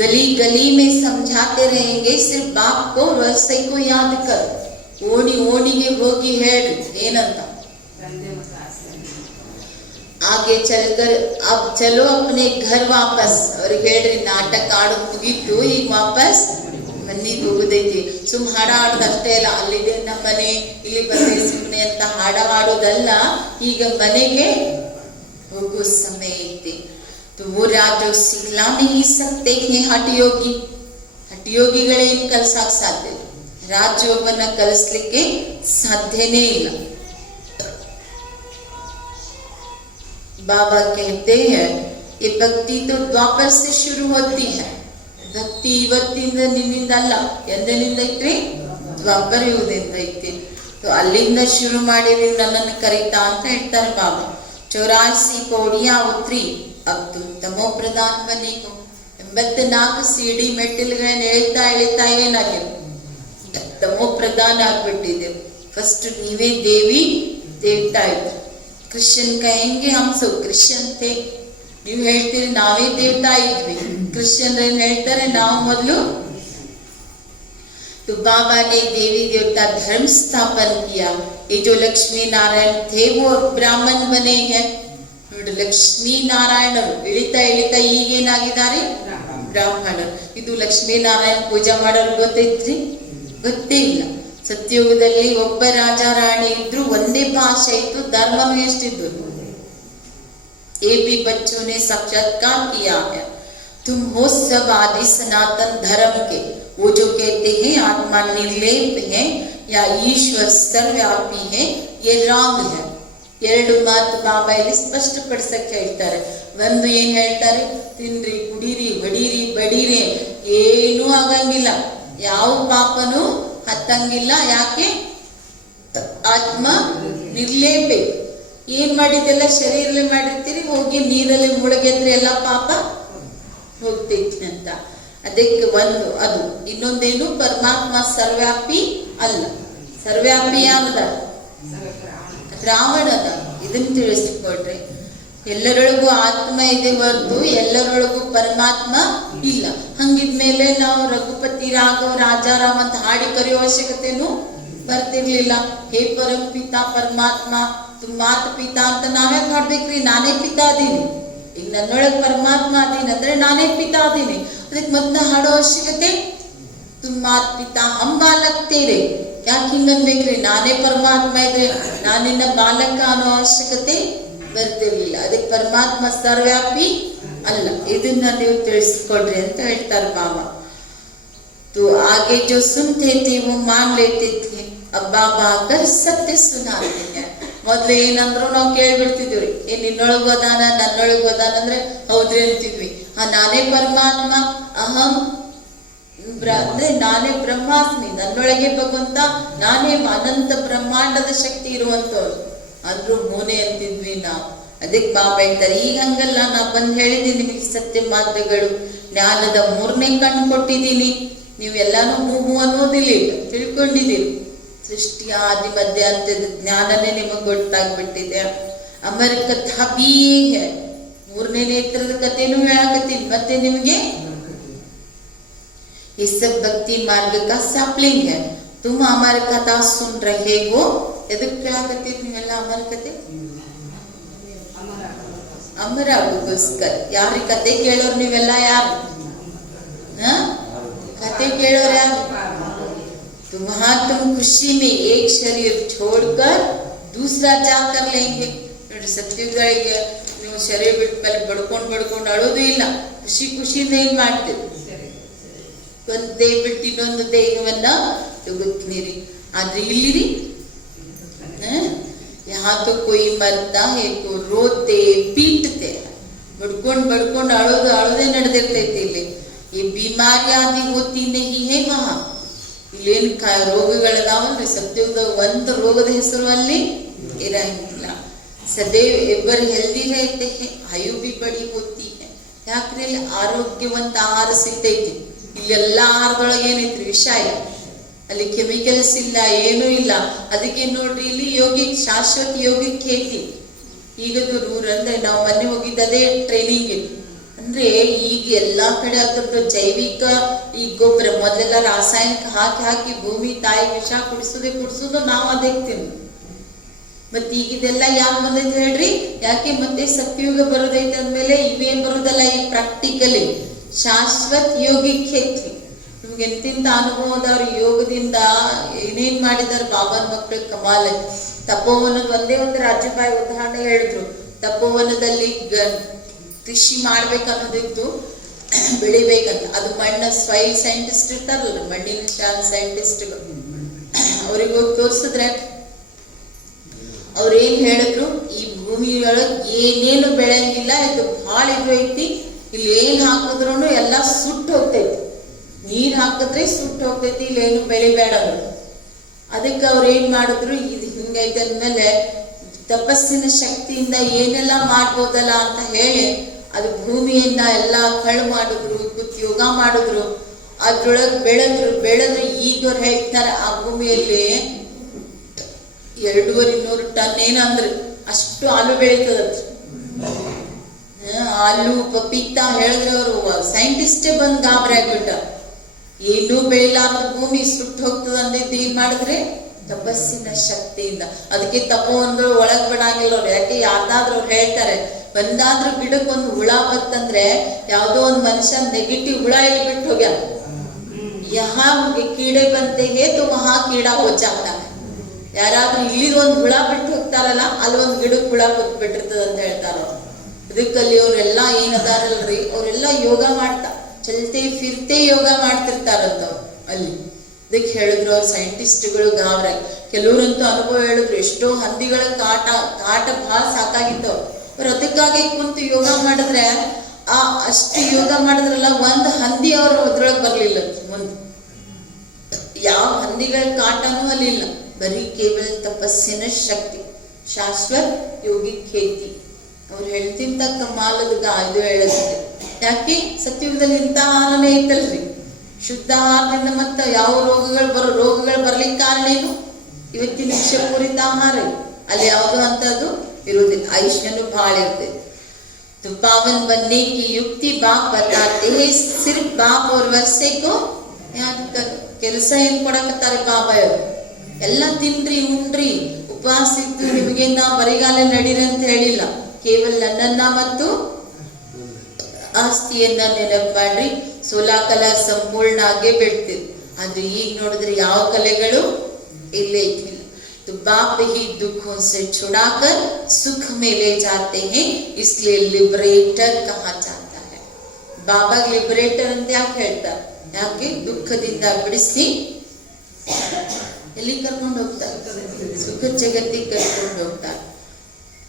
ಗಲಿ ಗಲಿ ಮೇ ಸಮझाते रहेंगे, सिर्फ बाप को रसोई को याद कर. ಓಣಿ ಓಣಿಗೆ ಹೋಗಿ ಹೇಳ್ರಿ ಏನಂತ. आगे चलकर अब चलो अपने घर वापस. ಅವ್ರಿಗೆ ಹೇಳ್ರಿ, ನಾಟಕ ಆಡೋದು ಮುಗೀತು, ಈಗ ವಾಪಸ್ ಮನೆಗೆ ಹೋಗುದೈತಿ. ಸುಮ್ ಹಾಡ ಆಡೋದಷ್ಟೇ ಅಲ್ಲ, ಅಲ್ಲಿದೆ ನಮ್ಮ ಮನೆ, ಇಲ್ಲಿ ಬಂದೆ ಸುಮ್ಮನೆ ಅಂತ ಹಾಡ ಹಾಡೋದಲ್ಲ, ಈಗ ಮನೆಗೆ ಹೋಗೋ ಸಮಯ ಐತಿ. तो वो राज सिखला नहीं सकते हैं हठ योगी. हठ ಯೋಗಿಗಳೇನು ಕಲ್ಸಕ್ ಸಾಧ್ಯ? ರಾಜಯೋಗವನ್ನ ಕಲಿಸ್ಲಿಕ್ಕೆ ಸಾಧ್ಯನೇ ಇಲ್ಲ. बाबा कहते हैं ये भक्ति तो द्वापर से शुरू होती है. ಭಕ್ತಿ ಇವತ್ತಿಂದ ನಿನ್ನಿಂದ ಅಲ್ಲ, ಎಂದಿನಿಂದ ಐತ್ರಿ? ದ್ವಾಪರ ಯುಗದಿಂದ ಐತಿ. ಅಲ್ಲಿಂದ ಶುರು ಮಾಡಿ ನೀವು ನನ್ನನ್ನು ಕರೀತಾ ಅಂತ ಹೇಳ್ತಾರೆ ಬಾಬಾ. 84 ಪೌಡಿಯಾ ಉತ್ರಿ, अब तुम तमो प्रधान बनेगो. 84 सीढ़ी ಮೆಟ್ಟಿಲುಗಳನ್ನ ಎಳಿತಾ ಎಳಿತಾ ಏನಾಗಿದೆ? ತಮೋ ಪ್ರಧಾನ ಆಗ್ಬಿಟ್ಟಿದೆ. ಫಸ್ಟ್ ನೀವೇ ದೇವಿ ದೇವತಾ ಇದ್ರು. क्रिश्चियन कहेंगे हम सब क्रिश्चियन थे, ನೀವು ಹೇಳ್ತೀರಿ ನಾವೇ ದೇವತಾ ಇದ್ವಿ, ಕ್ರಿಶ್ಚಿಯನ್ ಏನ್ ಹೇಳ್ತಾರೆ ನಾವು ಮೊದಲು. तो बाबा ने देवी देवता धर्म स्थापन किया. ये जो लक्ष्मी नारायण थे वो ब्राह्मण बने हैं. ನೋಡಿ ಲಕ್ಷ್ಮೀ ನಾರಾಯಣರು ಇಳಿತಾ ಇಳಿತಾ ಈಗೇನಾಗಿದ್ದಾರೆ ಬ್ರಾಹ್ಮಣರು. ಇದು ಲಕ್ಷ್ಮೀ ನಾರಾಯಣ ಪೂಜೆ ಮಾಡೋರು ಗೊತ್ತೈತ್ರಿ? ಗೊತ್ತೇ ಇಲ್ಲ. ಸತ್ಯಯುಗದಲ್ಲಿ ಒಬ್ಬ ರಾಜ ರಾಣಿ ಇದ್ರು, ಒಂದೇ ಭಾಷೆ ಇತ್ತು, ಧರ್ಮನು ಎಷ್ಟಿದ್ರು. ये भी बच्चों ने साक्षात्कार किया है. तुम हो सब आदि सनातन धर्म के. वो जो कहते हैं आत्मा निर्लेप है या ईश्वर सर्वव्यापी है, ये रॉन्ग है. ಎರಡು ಮಾತು ಬಾಬಾ ಇಲ್ಲಿ ಸ್ಪಷ್ಟಪಡಿಸಕ್ಕೆ ಹೇಳ್ತಾರೆ. ಒಂದು ಏನ್ ಹೇಳ್ತಾರೆ, ತಿನ್ರಿ ಕುಡೀರಿ ಹೊಡೀರಿ ಬಡೀರಿ ಏನೂ ಆಗಂಗಿಲ್ಲ, ಯಾವ ಪಾಪನೂ ಹತ್ತಂಗಿಲ್ಲ. ಯಾಕೆ? ಆತ್ಮ ನಿರ್ಲೇಪೆ. ಏನ್ ಮಾಡಿದ್ದೆಲ್ಲ ಶರೀರದಲ್ಲಿ ಮಾಡಿರ್ತೀರಿ, ಹೋಗಿ ನೀರಲ್ಲಿ ಮುಳುಗಿದ್ರೆ ಎಲ್ಲ ಪಾಪ ಹೋಗ್ತೈತಿ ಅಂತ. ಅದಕ್ಕೆ ಒಂದು ಅದು. ಇನ್ನೊಂದೇನು, ಪರಮಾತ್ಮ ಸರ್ವ್ಯಾಪಿ ಅಲ್ಲ. ಸರ್ವ್ಯಾಪಿ ಯಾವ್ದ? ರಾವಣನ. ಇದನ್ನ ತಿಳಿಸಿಕೊಡ್ರಿ. ಎಲ್ಲರೊಳಗೂ ಆತ್ಮ ಇದೆ ಹೊರತು ಎಲ್ಲರೊಳಗೂ ಪರಮಾತ್ಮ ಇಲ್ಲ. ಹಂಗಿದ್ಮೇಲೆ ನಾವು ರಘುಪತಿ ರಾಘವ ರಾಜಾರಾಮ್ ಅಂತ ಹಾಡಿ ಕರೆಯೋ ಅವಶ್ಯಕತೆನೂ ಬರ್ತಿರ್ಲಿಲ್ಲ. ಹೇ ಪರಂ ಪಿತಾ ಪರಮಾತ್ಮ ತುಮ್ ಮಾತ ಪಿತಾ ಅಂತ ನಾವ್ಯಾಕೆ ಹಾಡ್ಬೇಕ್ರಿ? ನಾನೇ ಪಿತಾ ಅದೀನಿ. ಈಗ ನನ್ನೊಳಗೆ ಪರಮಾತ್ಮ ಅದೀನಿ ಅಂದ್ರೆ ನಾನೇ ಪಿತಾ ಅದೀನಿ. ಅದಕ್ಕೆ ಮತ್ತೆ ಹಾಡೋ ಅವಶ್ಯಕತೆ? ತುಮ್ ಮಾತ ಪಿತಾ ಹಮ್ ಬಾಲಕ್ ತೇರೆ. ಯಾಕೆ ಹಿಂಗನ್ಬೇಕ್ರಿ? ನಾನೇ ಪರಮಾತ್ಮ ಇದ್ರೆ ನಾನಿನ್ನ ಬಾಲಕ ಅನ್ನೋ ಅವಶ್ಯಕತೆ ಬರ್ತಿರ್ಲಿಲ್ಲ. ಅದಕ್ಕೆ ಪರಮಾತ್ಮ ಸರ್ವ್ಯಾಪಿ ಅಲ್ಲ. ಇದನ್ನ ನೀವು ತಿಳಿಸ್ಕೊಡ್ರಿ ಅಂತ ಹೇಳ್ತಾರೆ ಬಾಬಾ. तो आगे जो सुनते थे वो मान लेते थे. अब बाबा आकर सत्य सुनाते हैं. ಮೊದ್ಲು ಏನಂದ್ರು ನಾವು ಕೇಳ್ಬಿಡ್ತಿದ್ವಿ, ಏನ್ ನಿನ್ನೊಳಗು ಅದಾನ ನನ್ನೊಳಗು ಅದಾನ ಅಂದ್ರೆ ಹೌದ್ರಿ ಅಂತಿದ್ವಿ. ನಾನೇ ಪರಮಾತ್ಮ, ಅಹಂ ಅಂದ್ರೆ ನಾನೇ ಬ್ರಹ್ಮಾಸ್ಮಿ, ನನ್ನೊಳಗೆ ಭಗವಂತ, ನಾನೇ ಅನಂತ ಬ್ರಹ್ಮಾಂಡದ ಶಕ್ತಿ ಇರುವಂತವ್ರು ಅಂದ್ರು ಮೂನೆ ಅಂತಿದ್ವಿ ನಾವು. ಅದಕ್ಕೆ ಬಾಬಾ ಹೇಳ್ತಾರೆ, ಈಗ ಹಂಗಲ್ಲ, ನಾ ಬಂದ್ ಹೇಳಿದೀನಿ ನಿಮಗೆ ಸತ್ಯ ಮಾತುಗಳು, ಜ್ಞಾನದ 3ನೇ ಕಣ್ಣು ಕೊಟ್ಟಿದ್ದೀನಿ. ನೀವೆಲ್ಲಾನು ಹೂ ಅನ್ನೋದಿಲ್ಲ, ತಿಳ್ಕೊಂಡಿದ್ದೀರಿ. ಸೃಷ್ಟಿಯ ಆದಿ ಮಧ್ಯ ಅಂತ್ಯದ ಜ್ಞಾನನೇ ನಿಮಗೆ ಗೊತ್ತಾಗ್ಬಿಟ್ಟಿದೆ. ಅಮರ ಕಥಾ ಬಿ ಹೇ, 3ನೇ ನೇತ್ರದ ಕಥೆನೂ ಹೇಳಕತ್ತೀನಿ ಮತ್ತೆ ನಿಮಗೆ. ये सब भक्ति मार्ग का सैपलिंग है. तुम हमारी कथा सुन रहे हो. ಎದಕ್ಕೆ ಕೇಳಕತ್ತೀರಿ ನೀವೆಲ್ಲ ಅಮರ ಕಥೆ? ಅಮರ ಆಗೋಸ್ಕರ. ಯಾರಿ ಕತೆ ಕೇಳೋರು ನೀವೆಲ್ಲ? ಯಾರು ಕತೆ ಕೇಳೋರು ಯಾರು? तुम खुशी में एक शरीर छोड़कर दूसरा जाकर लेंगे. ನೋಡಿ ಸತ್ಯುಗಳಿಗೆ ನೀವು ಶರೀರ ಬಿಟ್ಟ ಮೇಲೆ ಬಡ್ಕೊಂಡು ಅಳೋದು ಇಲ್ಲ, ಖುಷಿ ಖುಷಿಯಿಂದ ಏನ್ ಮಾಡ್ತೀರಿ? ಒಂದು ದೇಹ ಬಿಟ್ಟು ಇನ್ನೊಂದು ದೇಹವನ್ನ ತಗೋತೀರಿ. ಆದ್ರೆ ಇಲ್ಲಿರಿ यहाँ तो कोई मरता है तो रोते पीटते, ಬಡ್ಕೊಂಡು ಅಳೋದೇ ನಡೆದಿರ್ತೈತಿ. ಇಲ್ಲಿ ಈ बीमारी आदि होती नहीं है वहाँ. ಇಲ್ಲೇನು ರೋಗಗಳದಾವಲ್ರಿ ಸತ್ಯುಗದಾಗ, ಒಂದು ರೋಗದ ಹೆಸರು ಅಲ್ಲಿ ಇರಂಗಿಲ್ಲ. ಸदैव ಎಬ್ಬರು ಹೆಲ್ದಿ रहते हैं, आयु भी बड़ी होती है. ಯಾಕ್ರಿ ಇಲ್ಲಿ ಆರೋಗ್ಯವಂತ ಆಹಾರ ಸಿಗ್ತೈತಿ. ಇಲ್ಲೆಲ್ಲ ಆಹಾರದೊಳಗೆ ಏನೈತ್ರಿ? ವಿಷ ಇಲ್ಲ, ಅಲ್ಲಿ ಕೆಮಿಕಲ್ಸ್ ಇಲ್ಲ, ಏನೂ ಇಲ್ಲ. ಅದಕ್ಕೆ ನೋಡ್ರಿ ಇಲ್ಲಿ ಯೋಗಿಕ್ ಶಾಶ್ವತ ಯೋಗಿಕ್ ಖೇತಿ. ಈಗದು ಅಂದ್ರೆ ನಾವು ಮೊನ್ನೆ ಹೋಗಿದ್ದೇ ಟ್ರೈನಿಂಗ್ ಅಂದ್ರೆ ಈಗ ಎಲ್ಲಾ ಕಡೆ ಅದ್ರದ್ದು ಜೈವಿಕ ಈ ಗೊಬ್ಬರ, ಮೊದಲೆಲ್ಲ ರಾಸಾಯನಿಕ ಹಾಕಿ ಭೂಮಿ ತಾಯಿ ವಿಷ ಕುಡಿಸೋದು ನಾವು ಅದಕ್ತೀವಿ. ಮತ್ತೆ ಈಗಿದೆಲ್ಲ ಯಾಕೆ ಬಂದೈತೆ ಹೇಳ್ರಿ? ಯಾಕೆ ಮತ್ತೆ ಸತ್ಯಯುಗ ಬರೋದೈತೆ ಅಂದ್ಮೇಲೆ ಇವೇ ಬರೋದಲ್ಲ, ಈ ಪ್ರಾಕ್ಟಿಕಲಿ ಶಾಶ್ವತ ಯೋಗಿಕ್ ಖೇತಿ. ನಿಮ್ಗೆ ಎಂತಿಂತ ಅನುಭವದವ್ರು ಯೋಗದಿಂದ ಏನೇನ್ ಮಾಡಿದಾರ ಬಾಬಾನ ಮಕ್ಕಳು ಕಮಾಲ. ತಪೋವನದ ಒಂದೇ ಒಂದು ರಾಜುಬಾಯಿ ಉದಾಹರಣೆ ಹೇಳಿದ್ರು. ತಪೋವನದಲ್ಲಿ ಕೃಷಿ ಮಾಡ್ಬೇಕನ್ನೋದಿತ್ತು, ಬೆಳಿಬೇಕಂತ. ಅದು ಮಣ್ಣ ಸಾಯಿಲ್ ಸೈಂಟಿಸ್ಟ್ ಇರ್ತಾರಲ್ಲ, ಮಣ್ಣಿನ ಸೈಂಟಿಸ್ಟ್ಗಳು, ಅವ್ರಿಗೆ ಹೋಗಿ ತೋರ್ಸಿದ್ರೆ ಅವ್ರೇನ್ ಹೇಳಿದ್ರು, ಈ ಭೂಮಿಯೊಳಗೆ ಏನೇನು ಬೆಳೆಯಂಗಿಲ್ಲ, ಇದು ಭಾಳ ಇದು ಐತಿ, ಇಲ್ಲಿ ಏನ್ ಹಾಕಿದ್ರು ಎಲ್ಲ ಸುಟ್ಟು ಹೋಗ್ತೈತಿ, ನೀರ್ ಹಾಕಿದ್ರೆ ಸುಟ್ಟು ಹೋಗ್ತೈತಿ, ಇಲ್ಲಿ ಏನು ಬೆಳಿಬೇಡ. ಅದಕ್ಕೆ ಅವ್ರು ಏನ್ ಮಾಡಿದ್ರು, ಇದು ಹಿಂಗೈತೆ ಅಂದ್ಮೇಲೆ ತಪಸ್ಸಿನ ಶಕ್ತಿಯಿಂದ ಏನೆಲ್ಲ ಮಾಡ್ಬೋದಲ್ಲ ಅಂತ ಹೇಳಿ ಅದು ಭೂಮಿಯನ್ನ ಎಲ್ಲ ಕಳು ಮಾಡಿದ್ರು, ಯೋಗ ಮಾಡಿದ್ರು, ಅದ್ರೊಳಗೆ ಬೆಳೆದ್ರು. ಈಗ ಅವ್ರು ಹೇಳ್ತಾರೆ ಆ ಭೂಮಿಯಲ್ಲಿ 200-300 ಟನ್ ಏನಂದ್ರೆ ಅಷ್ಟು ಆಲೂ ಬೆಳೀತದ. ಆಲೂ ಪಪೀತಾ ಹೇಳಿದ್ರೆ ಅವರು ಸೈಂಟಿಸ್ಟೇ ಬಂದು ಗಾಬರಿ ಆಗ್ಬಿಟ್ಟ. ಏನೂ ಬೆಳಿಲಾರ್ದ ಭೂಮಿ ಸುಟ್ಟು ಹೋಗ್ತದ ಅಂದಿದ್ದು ಏನ್ ಮಾಡಿದ್ರೆ ತಪಸ್ಸಿನ ಶಕ್ತಿಯಿಂದ. ಅದಕ್ಕೆ ತಪೋ ಅಂದ್ರು ಒಳಗ್ ಬಿಡಂಗಿಲ್ಲ ಅವ್ರು. ಯಾಕೆ ಯಾವ್ದಾದ್ರು ಅವ್ರು ಹೇಳ್ತಾರೆ, ಒಂದಾದ್ರೂ ಗಿಡಕ್ಕೆ ಒಂದು ಹುಳ ಬತ್ತಂದ್ರೆ ಯಾವ್ದೋ ಒಂದ್ ಮನುಷ್ಯ ನೆಗೆಟಿವ್ ಹುಳ ಇಲ್ಲಿ ಬಿಟ್ಟು ಹೋಗ್ಯ, ಯಹಾ ಕೀಡೆ ಬಂತೆಗೆ ತು ಮಹಾ ಕೀಡಾ ಹೋಚಾಗ್ತಾನೆ. ಯಾರಾದ್ರೂ ಇಲ್ಲಿ ಒಂದ್ ಹುಳ ಬಿಟ್ಟು ಹೋಗ್ತಾರಲ್ಲ, ಅಲ್ಲಿ ಒಂದ್ ಗಿಡಕ್ಕೆ ಹುಳ ಬಿಟ್ಟಿರ್ತದ ಅಂತ ಹೇಳ್ತಾರ. ಅದಕ್ಕಲ್ಲಿ ಅವ್ರೆಲ್ಲಾ ಏನದಾರಲ್ರಿ, ಅವ್ರೆಲ್ಲಾ ಯೋಗ ಮಾಡ್ತಾ ಚಲ್ತೆ ಫಿರ್ತೆ ಯೋಗ ಮಾಡ್ತಿರ್ತಾರಂತವ್ರು ಅಲ್ಲಿ. ಅದಕ್ಕೆ ಹೇಳಿದ್ರು ಅವ್ರ ಸೈಂಟಿಸ್ಟ್ಗಳು ಗಾಬ್ರ. ಕೆಲವ್ರಂತೂ ಅನುಭವ ಹೇಳಿದ್ರು, ಎಷ್ಟೋ ಹಂದಿಗಳ ಕಾಟ ಬಹಳ ಸಾಕಾಗಿತ್ತವ್. ಅವ್ರು ಅದಕ್ಕಾಗಿ ಕುಂತು ಯೋಗ ಮಾಡಿದ್ರೆ ಅಷ್ಟು ಯೋಗ ಮಾಡಿದ್ರಲ್ಲ, ಒಂದ್ ಹಂದಿ ಅವ್ರ ಅದ್ರೊಳಗೆ ಬರ್ಲಿಲ್ಲ ಮುಂದೆ. ಯಾವ ಹಂದಿಗಳ ಕಾಟನೂ ಅಲ್ಲಿಲ್ಲ, ಬರೀ ಕೇವಲ ತಪಸ್ಸಿನ ಶಕ್ತಿ. ಶಾಶ್ವತ್ ಯೋಗಿ ಖೇತಿ ಅವ್ರು ಹೇಳ್ತಿಂತ ಕಮಾಲದ ಇದು ಹೇಳುತ್ತೆ. ಯಾಕೆ ಸತ್ಯುಗದಲ್ಲಿ ಇಂಥ ಆಹಾರನೇ ಐತಲ್ರಿ, ಶುದ್ಧ ಆಹಾರದಿಂದ ಮತ್ತ ಯಾವ ರೋಗಗಳು ಬರ್ಲಿಕ್ಕೆ ಕಾರಣ ಏನು? ಇವತ್ತಿನ ವಿಷಪೂರಿತ ಆಹಾರ, ಅಲ್ಲಿ ಯಾವುದು ಅಂತದ್ದು ಇರುವುದಿಲ್ಲ. ಆಯುಷ್ಯನು ಬಹಳ ಇರ್ತದೆ. तो पावन बनने की युक्ति बाप बताते हैं, सिर्फ बाप और वर्षे को याद करो. ಕೆಲಸ ಏನ್ ಕೊಡಕತ್ತಾರೆ ಬಾಬಾ ಅವರು? ಎಲ್ಲ ತಿನ್ರಿ ಉಣ್ರಿ ಉಪವಾಸ ಇದ್ದು ನಿಮಗೆ ನಾ ಬರಿಗಾಲ ನಡೀರಿ ಅಂತ ಹೇಳಿಲ್ಲ. ಕೇವಲ ನನ್ನನ್ನ ಮತ್ತು ಆಸ್ತಿಯನ್ನ ನೆನಪು ಮಾಡ್ರಿ. 16 ಕಲಾ ಸಂಪೂರ್ಣ ಆಗೇ ಬಿಡ್ತಿದ್. ಆದ್ರೆ ಈಗ ನೋಡಿದ್ರೆ ಯಾವ ಕಲೆಗಳು ಇಲ್ಲೇ ಇಲ್ಲ. तो बाप ही दुखों से छुड़ाकर सुख में ले जाते हैं, इसलिए लिबरेटर कहा जाता है. बाबा लिबरेटर ಅಂತ ಯಾಕೆ ಹೇಳ್ತಾರೆ? ಯಾಕೆ ದುಃಖದಿಂದ ಬಿಡಿಸಿ ಎಲ್ಲಿ ಕರ್ಕೊಂಡು ಹೋಗ್ತಾರೆ? ಸುಖ ಜಗತ್ತಿಗೆ ಕರ್ಕೊಂಡು ಹೋಗ್ತಾರೆ.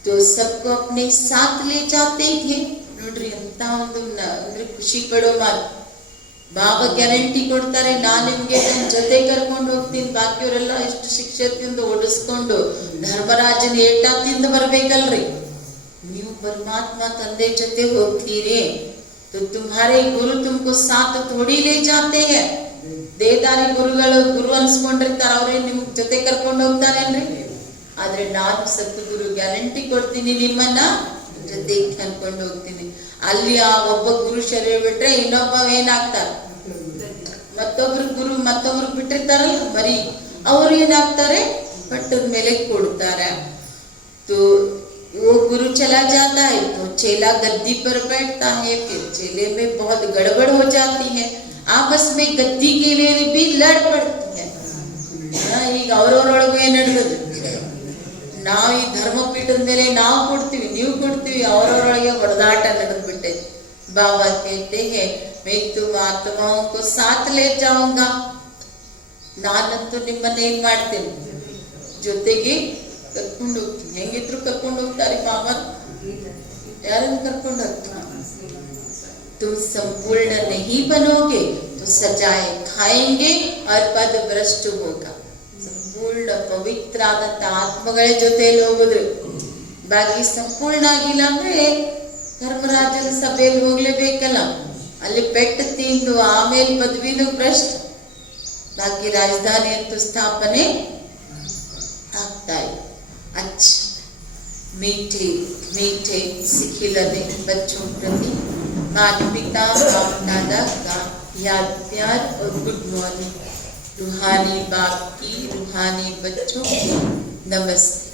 तो सबको अपने साथ ले जाते हैं. ನೋಡ್ರಿ ಅಂತ ಒಂದು ಅಂದ್ರೆ ಖುಷಿ ಪಡೋ ಮಾತು. ಬಾಬಾ ಗ್ಯಾರಂಟಿ ಕೊಡ್ತಾರೆ, ನಾನ್ ನಿಮ್ಗೆ ನನ್ನ ಜೊತೆ ಕರ್ಕೊಂಡು ಹೋಗ್ತೀನಿ. ಬಾಕಿಯವರೆಲ್ಲ ಎಷ್ಟು ಶಿಕ್ಷೆ ತಿಂದು ಓಡಿಸ್ಕೊಂಡು ಧರ್ಮರಾಜನ ಏಟ ತಿಂದು ಬರ್ಬೇಕಲ್ರಿ. ನೀವು ಪರಮಾತ್ಮ ತಂದೆ ಜೊತೆ ಹೋಗ್ತೀರಿ, तो तुम्हारे गुरु तुमको साथ थोड़ी ले जाते हैं. ದೇದಾರಿ ಗುರು ಅನ್ಸ್ಕೊಂಡಿರ್ತಾರ, ಅವ್ರೇ ನಿಮ್ ಜೊತೆ ಕರ್ಕೊಂಡು ಹೋಗ್ತಾರೇನ್ರಿ? ಆದ್ರೆ ನಾನು ಸದ್ಗುರು ಗ್ಯಾರಂಟಿ ಕೊಡ್ತೀನಿ, ನಿಮ್ಮನ್ನ ಜೊತೆ ಕರ್ಕೊಂಡು ಹೋಗ್ತೀನಿ. ಅಲ್ಲಿ ಆ ಒಬ್ಬ ಗುರು ಶರೀರ ಬಿಟ್ರೆ ಇನ್ನೊಬ್ಬ ಏನಾಗ್ತಾರ? ಮತ್ತೊಬ್ರು ಬಿಟ್ಟಿರ್ತಾರಲ್ಲ ಬರೀ, ಅವ್ರು ಏನಾಗ್ತಾರೆ? ಪಟ್ಟದ ಮೇಲೆ ಕೊಡ್ತಾರೆ. वो गुरु चला जाता है तो चेला गद्दी पर बैठता है. फिर चेले में बहुत गड़बड़ हो जाती है, आपस में गद्दी के लिए भी लड़ पड़ती है. ಈಗ ಅವ್ರವ್ರೊಳಗೂ ಏನ್ ನಡೆದದು? ನಾವ್ ಈ ಧರ್ಮಪೀಠದ ಮೇಲೆ ನಾವು ಕೊಡ್ತೀವಿ, ನೀವು ಕೊಡ್ತೀವಿ, ಅವ್ರವ್ರೊಳಗೆ ಹೊಡೆದಾಟ ನಡೆದ್ಬಿಟ್ಟೈತಿ. ಬಾಬಾ कहते हैं मैं तुम आत्माओं को साथ ले जाऊंगा. ನಾನಂತೂ ನಿಮ್ಮನ್ನ ಏನ್ ಮಾಡ್ತೇನೆ? ಜೊತೆಗೆ ಕರ್ಕೊಂಡು ಹೋಗ್ತೀನಿ. ಹೆಂಗಿದ್ರು ಕರ್ಕೊಂಡು ಹೋಗ್ತಾರೆ ಬಾಬಾ. ಯಾರನ್ನು ಕರ್ಕೊಂಡು ಹೋಗ್ತಾರೆ? तुम संपूर्ण नहीं बनोगे तो सजाए खाएंगे और पद भ्रष्ट होगा. ಸಂಪೂರ್ಣ ಪವಿತ್ರ ಆದಂತ ಆತ್ಮಗಳ ಜೊತೆಯಲ್ಲಿ ಹೋಗುದ್ರು. ಬಾಕಿ ಸಂಪೂರ್ಣ ಆಗಿಲ್ಲ ಅಂದ್ರೆ ಧರ್ಮರಾಜನ ಸಭೆಯಲ್ಲಿ ಹೋಗ್ಲೇಬೇಕಲ್ಲ, ಅಲ್ಲಿ ಪೆಟ್ಟು ತಿಂದು ಆಮೇಲೆ ಪದವಿನೂ ಭ್ರಷ್ಟ. ಬಾಕಿ ರಾಜಧಾನಿ ಅಂತೂ ಸ್ಥಾಪನೆ ಆಗ್ತಾ ಇದೆ. अच्छा मीठे मीठे सिखिलने बच्चों प्रति माता पिता बाप दादा का याद प्यार और गुड मॉर्निंग. रूहानी बाप की रूहानी बच्चों की नमस्ते.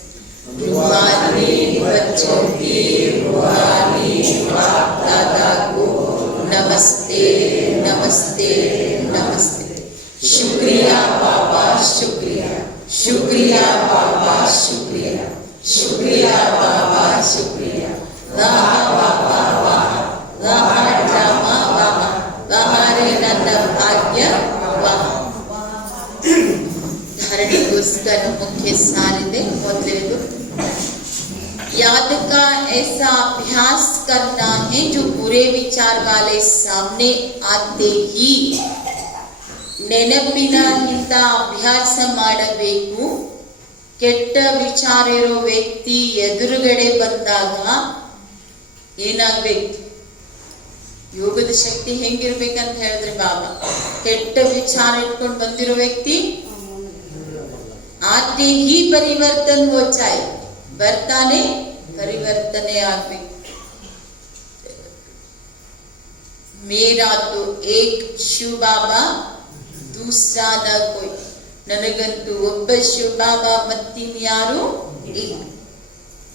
रूहानी बच्चों की रूहानी बाप दादा को नमस्ते नमस्ते नमस्ते. शुक्रिया बाबा, शुक्रिया शुक्रिया बाबा, शुक्रिया शुक्रिया बाबा, शुक्रिया. वाह बाबा वाह, वाह रामा वाह, वाहरे ನನ್ನ ಭಾಗ್ಯ ವಾಹ. ಧಾರಣೆಗೋಸ್ಕರ ಮುಖ್ಯ ಸಾರಿದೆ. ಮೊದಲನೇದು, याद का ऐसा अभ्यास करना है जो बुरे विचार वाले सामने आते ही ನೆನಪಿನ ಇಂಥ ಅಭ್ಯಾಸ ಮಾಡಬೇಕು. ಕೆಟ್ಟ ವಿಚಾರ ಇರೋ ವ್ಯಕ್ತಿ ಎದುರುಗಡೆ ಬಂದಾಗ ಏನಾಗ್ಬೇಕು? ಯೋಗದ ಶಕ್ತಿ ಹೆಂಗಿರ್ಬೇಕಂತ ಹೇಳಿದ್ರೆ ಬಾಬಾ, ಕೆಟ್ಟ ವಿಚಾರ ಇಟ್ಕೊಂಡು ಬಂದಿರೋ ವ್ಯಕ್ತಿ ಆತೆ ಹಿ ಪರಿವರ್ತನ ಹೋಚಾಯ್, ಬರ್ತಾನೆ ಪರಿವರ್ತನೆ ಆಗ್ಬೇಕು. मेरा तो एक शिव बाबा दूसरा न कोई ನನಗಂತೂ ಒಬ್ಬ ಶಿವ ಬಾಬಾ ಮತ್ತಿನ್ಯಾರು ಇಲ್ಲ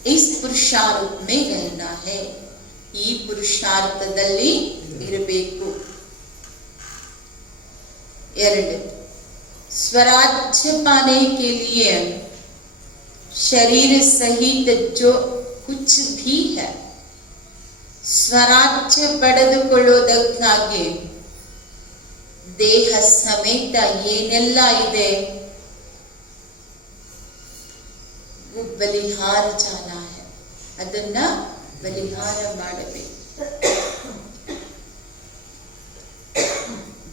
इस पुरुषार्थ में रहना है ಈ ಪುರುಷಾರ್ಥದಲ್ಲಿ ಇರಬೇಕು ಎರಡು स्वराज्य पाने के लिए शरीर सहित जो कुछ भी है ಸ್ವರಾಜ್ಯ ಪಡೆದುಕೊಳ್ಳುವುದಕ್ಕಾಗಿ ದೇಹ ಸಮೇತ ಏನೆಲ್ಲ ಇದೆ ಬಲಿಹಾರ ಜಾನ है ಅದನ್ನ ಬಲಿಹಾರ ಮಾಡಬೇಕು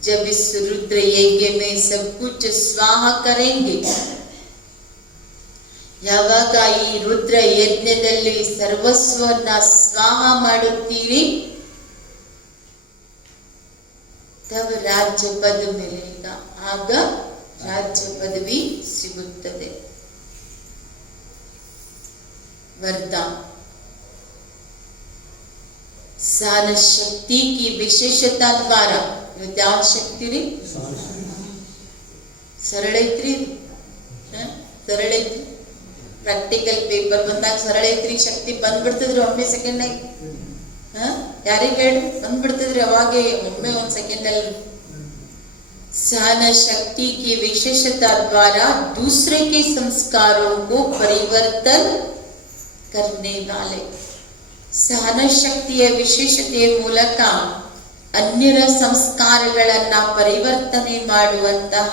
जब इस रुद्र यज्ञ में सब कुछ स्वाहा करेंगे ಯಾವಾಗ ಈ ರುದ್ರ ಯಜ್ಞದಲ್ಲಿ ಸರ್ವಸ್ವನ್ನ ಸ್ವಾಹ ಮಾಡುತ್ತೀರಿ ತब ರಾಜ್ಯ ಪದ ಮಿಲೇಗಾ ಆಗ ರಾಜ್ಯ ಪದವಿ ಸಿಗುತ್ತದೆ वरदान सहन शक्ति की विशेषता द्वारा क्या शक्ति री सरल ऐत्री सरल ऐत्री ಪ್ರಾಕ್ಟಿಕಲ್ ಪೇಪರ್ ಬಂದಾಗ ಸರಳ ಐತ್ರಿ ಶಕ್ತಿ ಬಂದ್ಬಿಡ್ತಿದ್ರಿ ಒಮ್ಮೆ ಸೆಕೆಂಡ್ ಆಗಿ ಯಾರಿಗೆ ಹೇಳಿ ಬಂದ್ಬಿಡ್ತಿದ್ರಿ ಅವಾಗೆ ಒಮ್ಮೆ ಒಂದ್ ಸೆಕೆಂಡ್ ಅಲ್ಲಿ सहन शक्ति की विशेषता द्वारा दूसरे के संस्कारों को परिवर्तन करने वाले सहन शक्तिಯ ವಿಶೇಷತೆಯ ಮೂಲಕ ಅನ್ಯರ ಸಂಸ್ಕಾರಗಳನ್ನ ಪರಿವರ್ತನೆ ಮಾಡುವಂತಹ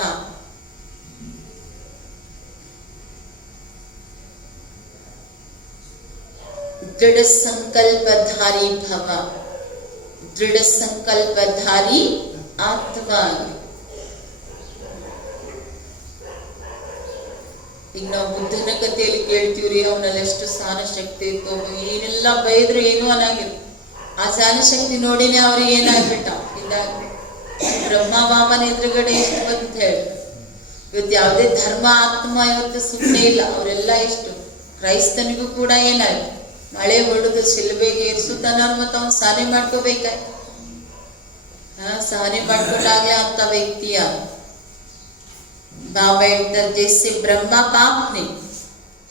दृढ़ संकल्पधारी भव दृढ़ संकल्पधारी आत्मा ಈಗ ನಾವು ಬುದ್ಧನ ಕಥೆಯಲ್ಲಿ ಕೇಳ್ತೀವ್ರಿ ಅವನಲ್ಲಿ ಎಷ್ಟು ಸಹನ ಶಕ್ತಿ ಇತ್ತು ಏನೆಲ್ಲ ಬೈದ್ರು ಏನು ಅನ್ನಾಗಿಲ್ಲ ಆ ಸಹನ ಶಕ್ತಿ ನೋಡಿನೇ ಅವ್ರಿಗೆ ಏನಾಗ್ಬಿಟ್ಟ ಇದಾಗ್ಬಿಟ್ಟು ಬ್ರಹ್ಮ ಬಾಬನ ಎದುರುಗಡೆ ಎಷ್ಟು ಬಂತ ಹೇಳಿ ಇವತ್ತು ಯಾವುದೇ ಧರ್ಮ ಆತ್ಮ ಇವತ್ತು ಸುಮ್ಮನೆ ಇಲ್ಲ ಅವರೆಲ್ಲ ಎಷ್ಟು ಕ್ರೈಸ್ತನಿಗೂ ಕೂಡ ಏನಾಯ್ತು ಮಳೆ ಹೊಡೆದು ಶಿಲ್ಬೆಗೆ ಏರ್ಸುತ್ತಾನ ಮತ್ತೆ ಅವನು ಸಹನೆ ಮಾಡ್ಕೋಬೇಕಾಯ್ತು ಸಹನೆ ಮಾಡ್ಕೊಂಡಾಗ್ಲೇ ಅಂತ ವ್ಯಕ್ತಿಯ ಬಾಬಾ ಹೇಳ್ತಾರೆ ಜೈಸೆ ಬ್ರಹ್ಮ ಪಾಪ್ನೆ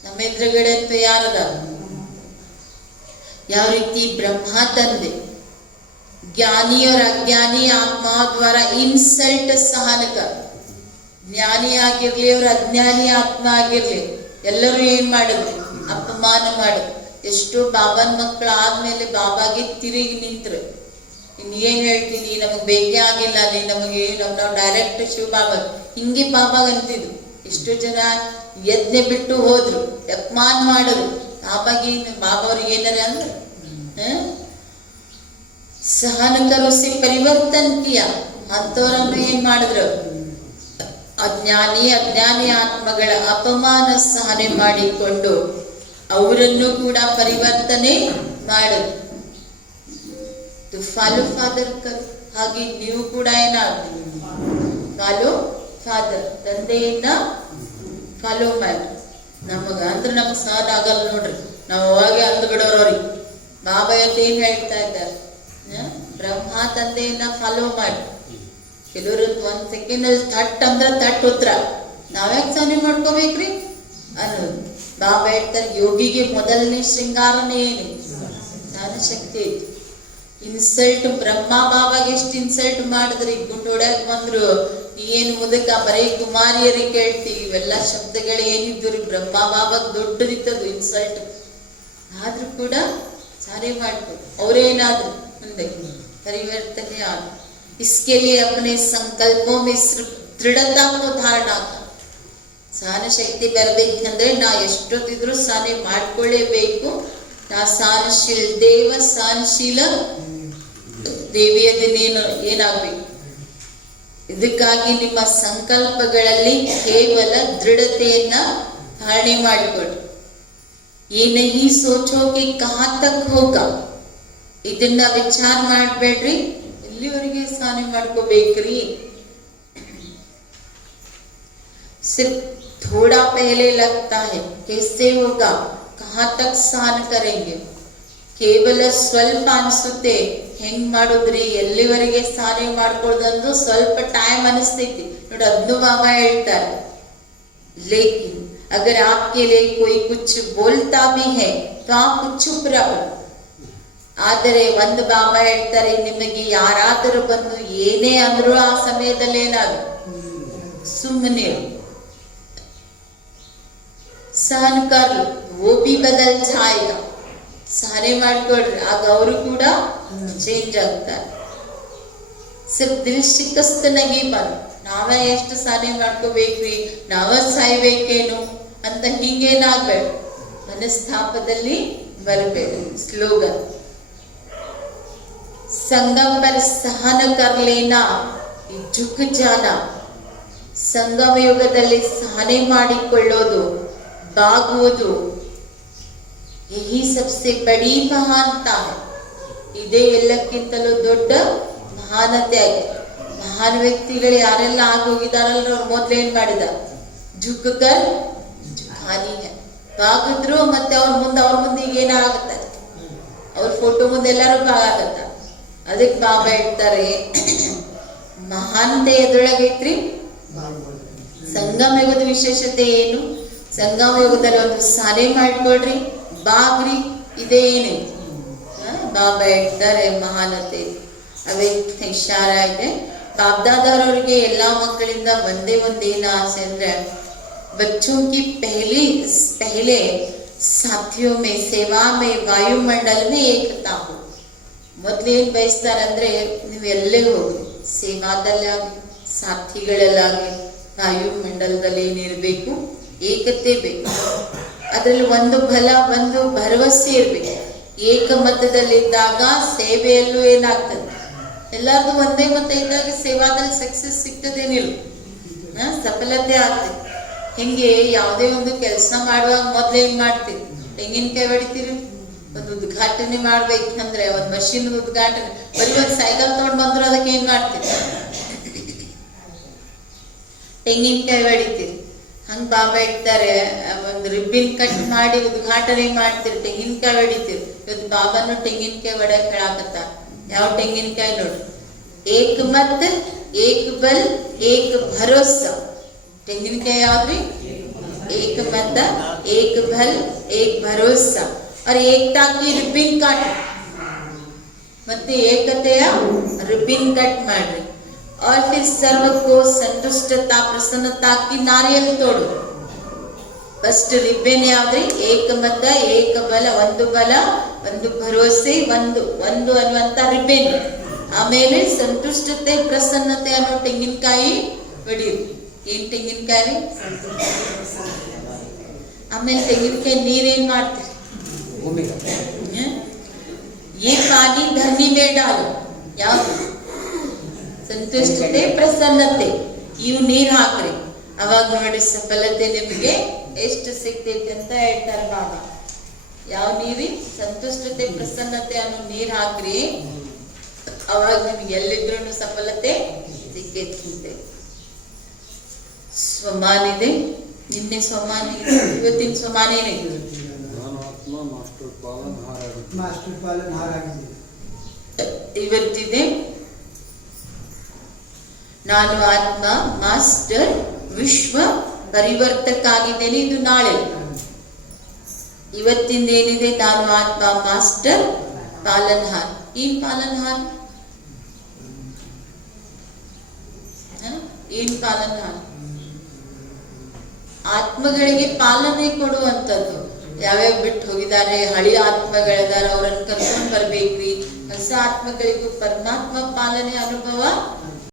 ನಮ್ಮ ಎದುರುಗಡೆ ಅಂತ ಯಾರದ ಯಾವ ರೀತಿ ಬ್ರಹ್ಮ ತಂದೆ ज्ञानी और अज्ञानी आत्मा द्वारा इंसल्ट सहन कर ಜ್ಞಾನಿ ಆಗಿರ್ಲಿ ಅವ್ರ ಅಜ್ಞಾನಿ ಆತ್ಮ ಆಗಿರ್ಲಿ ಎಲ್ಲರೂ ಏನ್ ಮಾಡಿದ್ರು ಅಪಮಾನ ಮಾಡಿದ್ರು ಎಷ್ಟೋ ಬಾಬನ್ ಮಕ್ಕಳು ಆದ್ಮೇಲೆ ಬಾಬಾಗೆ ತಿರುಗಿ ನಿಂತ್ರು ಏನ್ ಹೇಳ್ತೀನಿ ನಮಗ್ ಬೇಕೇ ಆಗಿಲ್ಲ ನೀ ನಮಗೆ ನಾವು ಡೈರೆಕ್ಟ್ ಶಿವ ಬಾಬಾ ಹಿಂಗೆ ಬಾಬಾಗ ಅಂತಿದ್ರು ಎಷ್ಟೋ ಜನ ಯಜ್ಞ ಬಿಟ್ಟು ಹೋದ್ರು ಅಪಮಾನ ಮಾಡಿದ್ರು ಬಾಬಾಗೇನು ಬಾಬಾ ಅವ್ರಿಗೆ ಏನಾರ ಅಂದ್ರೆ सहन करो से परिवर्तन किया ಅಂತವರನ್ನು ಏನ್ ಮಾಡಿದ್ರು ಅಜ್ಞಾನಿ ಆತ್ಮಗಳ ಅಪಮಾನ ಸಹನೆ ಮಾಡಿಕೊಂಡು ಅವರನ್ನು ಕೂಡ ಪರಿವರ್ತನೆ ಮಾಡಿದ್ರು ಫಾಲೋ ಫಾದರ್ ಹಾಗೆ ನೀವು ಕೂಡ ಏನಾದ್ರು ಫಾಲೋ ಫಾದರ್ ತಂದೆಯನ್ನ ಫಾಲೋ ಮಾಡಿ ನಮಗ ಅಂದ್ರೆ ನಮಗ್ ಸಹನ ಆಗಲ್ಲ ನೋಡ್ರಿ ನಾವು ಅವಾಗೆ ಅಂದು ಬಿಡೋರವ್ರಿಗೆ ಬಾಬಾ ಏನ್ ಹೇಳ್ತಾ ಇದ್ದಾರೆ ಬ್ರಹ್ಮ ತಂದೆಯನ್ನ ಫಾಲೋ ಮಾಡಿ ಕೆಲವರು ಒಂದ್ ಸೆಕೆಂಡ್ ಅಲ್ಲಿ ತಟ್ ಅಂದ್ರೆ ತಟ್ ಉತ್ತರ ನಾವ್ಯಾಕೆ ಸಹನೆ ಮಾಡ್ಕೋಬೇಕ್ರಿ ಅನ್ನೋದು ಬಾಬಾ ಹೇಳ್ತಾರೆ ಯೋಗಿಗೆ ಮೊದಲನೇ ಶೃಂಗಾರನೇ ಏನು ಸಹನ ಶಕ್ತಿ ಐತಿ ಇನ್ಸಲ್ಟ್ ಬ್ರಹ್ಮ ಬಾಬಾಗೆ ಎಷ್ಟು ಇನ್ಸಲ್ಟ್ ಮಾಡಿದ್ರಿ ಗುಂಡು ಹೊಡ್ಯಾಕ್ ಬಂದ್ರು ಏನು ಮುದಕ ಬರೀ ಕುಮಾರಿಯರಿಗೆ ಕೇಳ್ತೀವಿ ಇವೆಲ್ಲ ಶಬ್ದಗಳು ಏನಿದ್ರು ಬ್ರಹ್ಮ ಬಾಬಾಗ್ ದೊಡ್ಡದಿತ್ತದು ಇನ್ಸಲ್ಟ್ ಆದ್ರೂ ಕೂಡ ಸಾರಿ ಮಾಡ್ಬೋದು ಅವ್ರೇನಾದ್ರು ಮುಂದೆ ಪರಿವರ್ತನೆ ಆದ इसके लिए अपने संकल्पों में दृढ़ता को धारणा कर ಸಹನ ಶಕ್ತಿ ಬರಬೇಕಂದ್ರೆ ನಾ ಎಷ್ಟೊತ್ತಿದ್ರು ಸಹನೆ ಮಾಡ್ಕೊಳ್ಳೇಬೇಕು ನಾ ಸಹನಶೀಲ ದೇವ ಸಹನಶೀಲ ದೇವಿಯದೇನು ಏನಾಗಬೇಕು ಇದಕ್ಕಾಗಿ ನಿಮ್ಮ ಸಂಕಲ್ಪಗಳಲ್ಲಿ ಕೇವಲ ದೃಢತೆಯನ್ನ ಧಾರಣೆ ಮಾಡಿಕೊಳ್ಳಿ ये नहीं सोचो कि कहां तक होगा ಇದನ್ನ ವಿಚಾರ ಮಾಡಬೇಡ್ರಿ ಎಲ್ಲಿವರೆಗೆ ಸಹನೆ ಮಾಡ್ಕೋಬೇಕ್ರಿ सिर्फ थोड़ा पहले लगता है कैसे होगा कहां तक सहन करेंगे ಕೇವಲ ಸ್ವಲ್ಪ ಅನ್ಸುತ್ತೆ, ಹೆಂಗ್ ಮಾಡೋದ್ರಿ, ಎಲ್ಲಿವರೆಗೆ ಸಾಧನೆ ಮಾಡ್ಕೊಳ್ದಂದ್ರು ಸ್ವಲ್ಪ ಟೈಮ್ ಅನಿಸ್ತೈತಿ ನೋಡಿ, ಅದನ್ನು ಬಾಬಾ ಹೇಳ್ತಾರೆ. ಲೇಕಿನ್ ಅಗರ್ आपके लिए कोई कुछ बोलता भी है तो आप चुप रहो. ಆದರೆ ಒಂದು ಬಾಬಾ ಹೇಳ್ತಾರೆ, ನಿಮಗೆ ಯಾರಾದರೂ ಬಂದು ಏನೇ ಅಂದ್ರು ಆ ಸಮಯದಲ್ಲಿ ಏನಾದ್ರು ಸುಮ್ಮನೆ ಸಹನ ಕರ್ಲು, वो भी बदल जाएगा. ಸಹನೆ ಮಾಡ್ಕೊಳ್ರಿ, ಆಗ ಅವರು ಕೂಡ ಚೇಂಜ್ ಆಗ್ತಾರೆ. ಸಿರ್ಫ್ ದಿಲ್ ಶಿಕಸ್ತನಾಗಿ ಬಂದು ನಾವೇ ಎಷ್ಟು ಸಹನೆ ಮಾಡ್ಕೋಬೇಕ್ರಿ, ನಾವ ಸಾಯ್ಬೇಕೇನು ಅಂತ ಹಿಂಗೇನಾಗ್ಬೇಡ, ಮನಸ್ತಾಪದಲ್ಲಿ ಬರಬೇಕು. ಸ್ಲೋಗನ್ संगम पर सहन कर लेना, झुक जाना. ಸಂಗಮ ಯುಗದಲ್ಲಿ ಸಹನೆ ಮಾಡಿಕೊಳ್ಳೋದು, ಬಾಗುವುದು, ಯಹಿ ಸಬ್ಸೆ ಬಡಿ ಮಹಾನ್ತಾ ಹೈ. ಇದೇ ಎಲ್ಲಕ್ಕಿಂತಲೂ ದೊಡ್ಡ ಮಹಾನತೆ ಆಗಿದೆ. ಮಹಾನ್ ವ್ಯಕ್ತಿಗಳು ಯಾರೆಲ್ಲ ಆಗೋಗಿದಾರಲ್ಲ, ಅವ್ರು ಮೊದ್ಲು ಏನ್ ಮಾಡಿದ, ಝುಕ್ಕರ್ ಝುಕಾನಿ ಹೈ. ಬಾಗಿದ್ರು ಮತ್ತೆ ಅವ್ರ ಮುಂದೆ ಈಗ ಏನಾಗುತ್ತೆ, ಅವ್ರ ಫೋಟೋ ಮುಂದೆ ಎಲ್ಲರೂ ಬಾಗತ್ತ. ಅದಕ್ಕೆ ಬಾಬಾ ಹೇಳ್ತಾರೆ, ಮಹಾನತೆ ಎದುರಾಗೈತ್ರಿ. ಸಂಗಮ ಯುಗದ ವಿಶೇಷತೆ ಏನು, ಸಂಗಮ ಯುಗದಲ್ಲಿ ಒಂದು ಸಾಧನೆ ಮಾಡ್ಕೊಳ್ರಿ, ಬಾಗ್ರಿ, ಇದೇ ಏನೈತಿ. ಬಾಬಾ ಹೇಳ್ತಾರೆ ಮಹಾನತೆ. ಅವೇ ಇಶಾರ ಇದೆ. ಬಾಬ್ದಾದವ್ರವ್ರಿಗೆ ಎಲ್ಲಾ ಮಕ್ಕಳಿಂದ ಒಂದೇನ ಆಸೆ ಅಂದ್ರೆ, बच्चों की पहले साथियों में सेवा में वायुमंडल में एकता हो. ಮೊದ್ಲೇನ್ ಬಯಸ್ತಾರಂದ್ರೆ, ನೀವು ಎಲ್ಲೇ ಹೋಗಿ ಸೇವಾದಲ್ಲಾಗಲಿ ಸಾಥಿಗಳಲ್ಲಾಗಲಿ ವಾಯುಮಂಡಲದಲ್ಲಿ ಏನಿರ್ಬೇಕು, ಏಕತೆ ಬೇಕು. ಅದ್ರಲ್ಲಿ ಒಂದು ಬಲ, ಒಂದು ಭರವಸೆ ಇರ್ಬೇಕು. ಏಕಮತದಲ್ಲಿದ್ದಾಗ ಸೇವೆಯಲ್ಲೂ ಏನಾಗ್ತದೆ, ಎಲ್ಲಾರ್ದು ಒಂದೇ ಮತ ಇದ್ದಾಗ ಸೇವಾದಲ್ಲಿ ಸಕ್ಸಸ್ ಸಿಗ್ತದೇನಿಲ್ಲ, ಸಫಲತೆ ಆಗ್ತದೆ. ಹಿಂಗೆ ಯಾವುದೇ ಒಂದು ಕೆಲಸ ಮಾಡುವಾಗ ಮೊದ್ಲು ಏನ್ ಮಾಡ್ತೀರಿ, ತೆಂಗಿನಕಾಯಿ ಹೊಡಿತೀರಿ. ಒಂದು ಉದ್ಘಾಟನೆ ಮಾಡ್ಬೇಕಂದ್ರೆ, ಒಂದ್ ಮಷೀನ್ ಉದ್ಘಾಟನೆ, ಬರೀ ಒಂದ್ ಸೈಕಲ್ ತಗೊಂಡ್ ಬಂದ್ರು ಅದಕ್ಕೆ ಏನ್ ಮಾಡ್ತೀರಿ, ತೆಂಗಿನಕಾಯಿ ಹೊಡಿತೀರಿ. ಹಂಗ ಬಾಬಾ ಇರ್ತಾರೆ, ಒಂದು ರಿಬ್ಬಿನ್ ಕಟ್ ಮಾಡಿ ಉದ್ಘಾಟನೆ ಮಾಡ್ತೀರಿ, ತೆಂಗಿನಕಾಯಿ ಹೊಡಿತೀರಿ. ಇವತ್ತು ಬಾಬಾನು ತೆಂಗಿನಕಾಯಿ ಹೊಡಕ್ ಹೇಳಾಕತ್ತ. ಯಾವ ತೆಂಗಿನಕಾಯಿ ನೋಡಿ, ಏಕ್ ಮತ್ ಏಕ್ ಬಲ್ ಏಕ್ ಭರೋಸಾ. ತೆಂಗಿನಕಾಯಿ ಯಾವ್ದ್ರಿ, ಏಕ್ ಮತ ಏಕ್ ಬಲ್ ಏಕ್ ಭರೋಸಾ. और एकता की रिबिन कट, ಮತ್ತೆ ಏಕತೆಯ ರಿಬಿನ್ ಕಟ್ ಮಾಡ್ರಿ. और फिर सर्व को संतुष्टता प्रसन्नता की नारियल तोड़ो. ಫಸ್ಟ್ ರಿಬಿನ್ ಯಾವ್ದ್ರಿ, ಏಕಮತ ಏಕ ಬಲ, ಒಂದು ಬಲ ಒಂದು ಭರವಸೆ, ಒಂದು ಅನ್ನುವಂತ ರಿಬಿನ್. ಆಮೇಲೆ ಸಂತುಷ್ಟತೆ ಪ್ರಸನ್ನತೆ ಅನ್ನೋ ತೆಂಗಿನಕಾಯಿ ಹೊಡೀರಿ. ಏನ್ ತೆಂಗಿನಕಾಯಿ, ಆಮೇಲೆ ತೆಂಗಿನಕಾಯಿ ನೀರೇನ್ ಮಾಡ್ತೀರಿ, ये पानी धरनी में डालो. ಯಾವುದು, ಸಂತುಷ್ಟತೆ ಪ್ರಸನ್ನತೆ, ಇವು ನೀರ್ ಹಾಕ್ರಿ. ಅವಾಗ ನೋಡಿ ಸಫಲತೆ ನಿಮಗೆ ಎಷ್ಟು ಸಿಗ್ತೈತಿ ಅಂತ ಹೇಳ್ತಾರೆ ಬಾಬಾ. ಯಾವ ನೀರಿ, ಸಂತುಷ್ಟತೆ ಪ್ರಸನ್ನತೆ ಅನ್ನೋ ನೀರ್ ಹಾಕ್ರಿ, ಅವಾಗ ನಿಮ್ಗೆ ಎಲ್ಲಿದ್ರು ಸಫಲತೆ ಸಿಕ್ಕೈತಿ. ಸ್ವಮಾನ್ ಇದೆ, ನಿನ್ನೆ ಸ್ವಮಾನ್ ಇದೆ, ಇವತ್ತಿನ ಸ್ವಮಾನ ಏನಿದೆ, ಇವತ್ತಿದೆ ನಾನು ಆತ್ಮ ಮಾಸ್ಟರ್ ವಿಶ್ವ ಪರಿವರ್ತಕ ಆಗಿದ್ದೇನೆ. ಇದು ನಾಳೆ. ಇವತ್ತಿಂದ ಏನಿದೆ, ನಾನು ಆತ್ಮ ಮಾಸ್ಟರ್ ಪಾಲನ್ಹಾರ್. ಏನ್ ಪಾಲನ್ಹಾರ್, ಏನ್ ಪಾಲನ್ಹಾರ್, ಆತ್ಮಗಳಿಗೆ ಪಾಲನೆ ಕೊಡುವಂಥದ್ದು. ಯಾವ್ಯಾವ ಬಿಟ್ಟು ಹೋಗಿದ್ದಾರೆ, ಹಳಿ ಆತ್ಮಗಳಿದಾರ, ಅವ್ರನ್ನ ಕರ್ಕೊಂಡ್ ಬರ್ಬೇಕ್ರಿ. ಹೊಸ ಆತ್ಮಗಳಿಗೂ ಪರಮಾತ್ಮ ಪಾಲನೆ ಅನುಭವ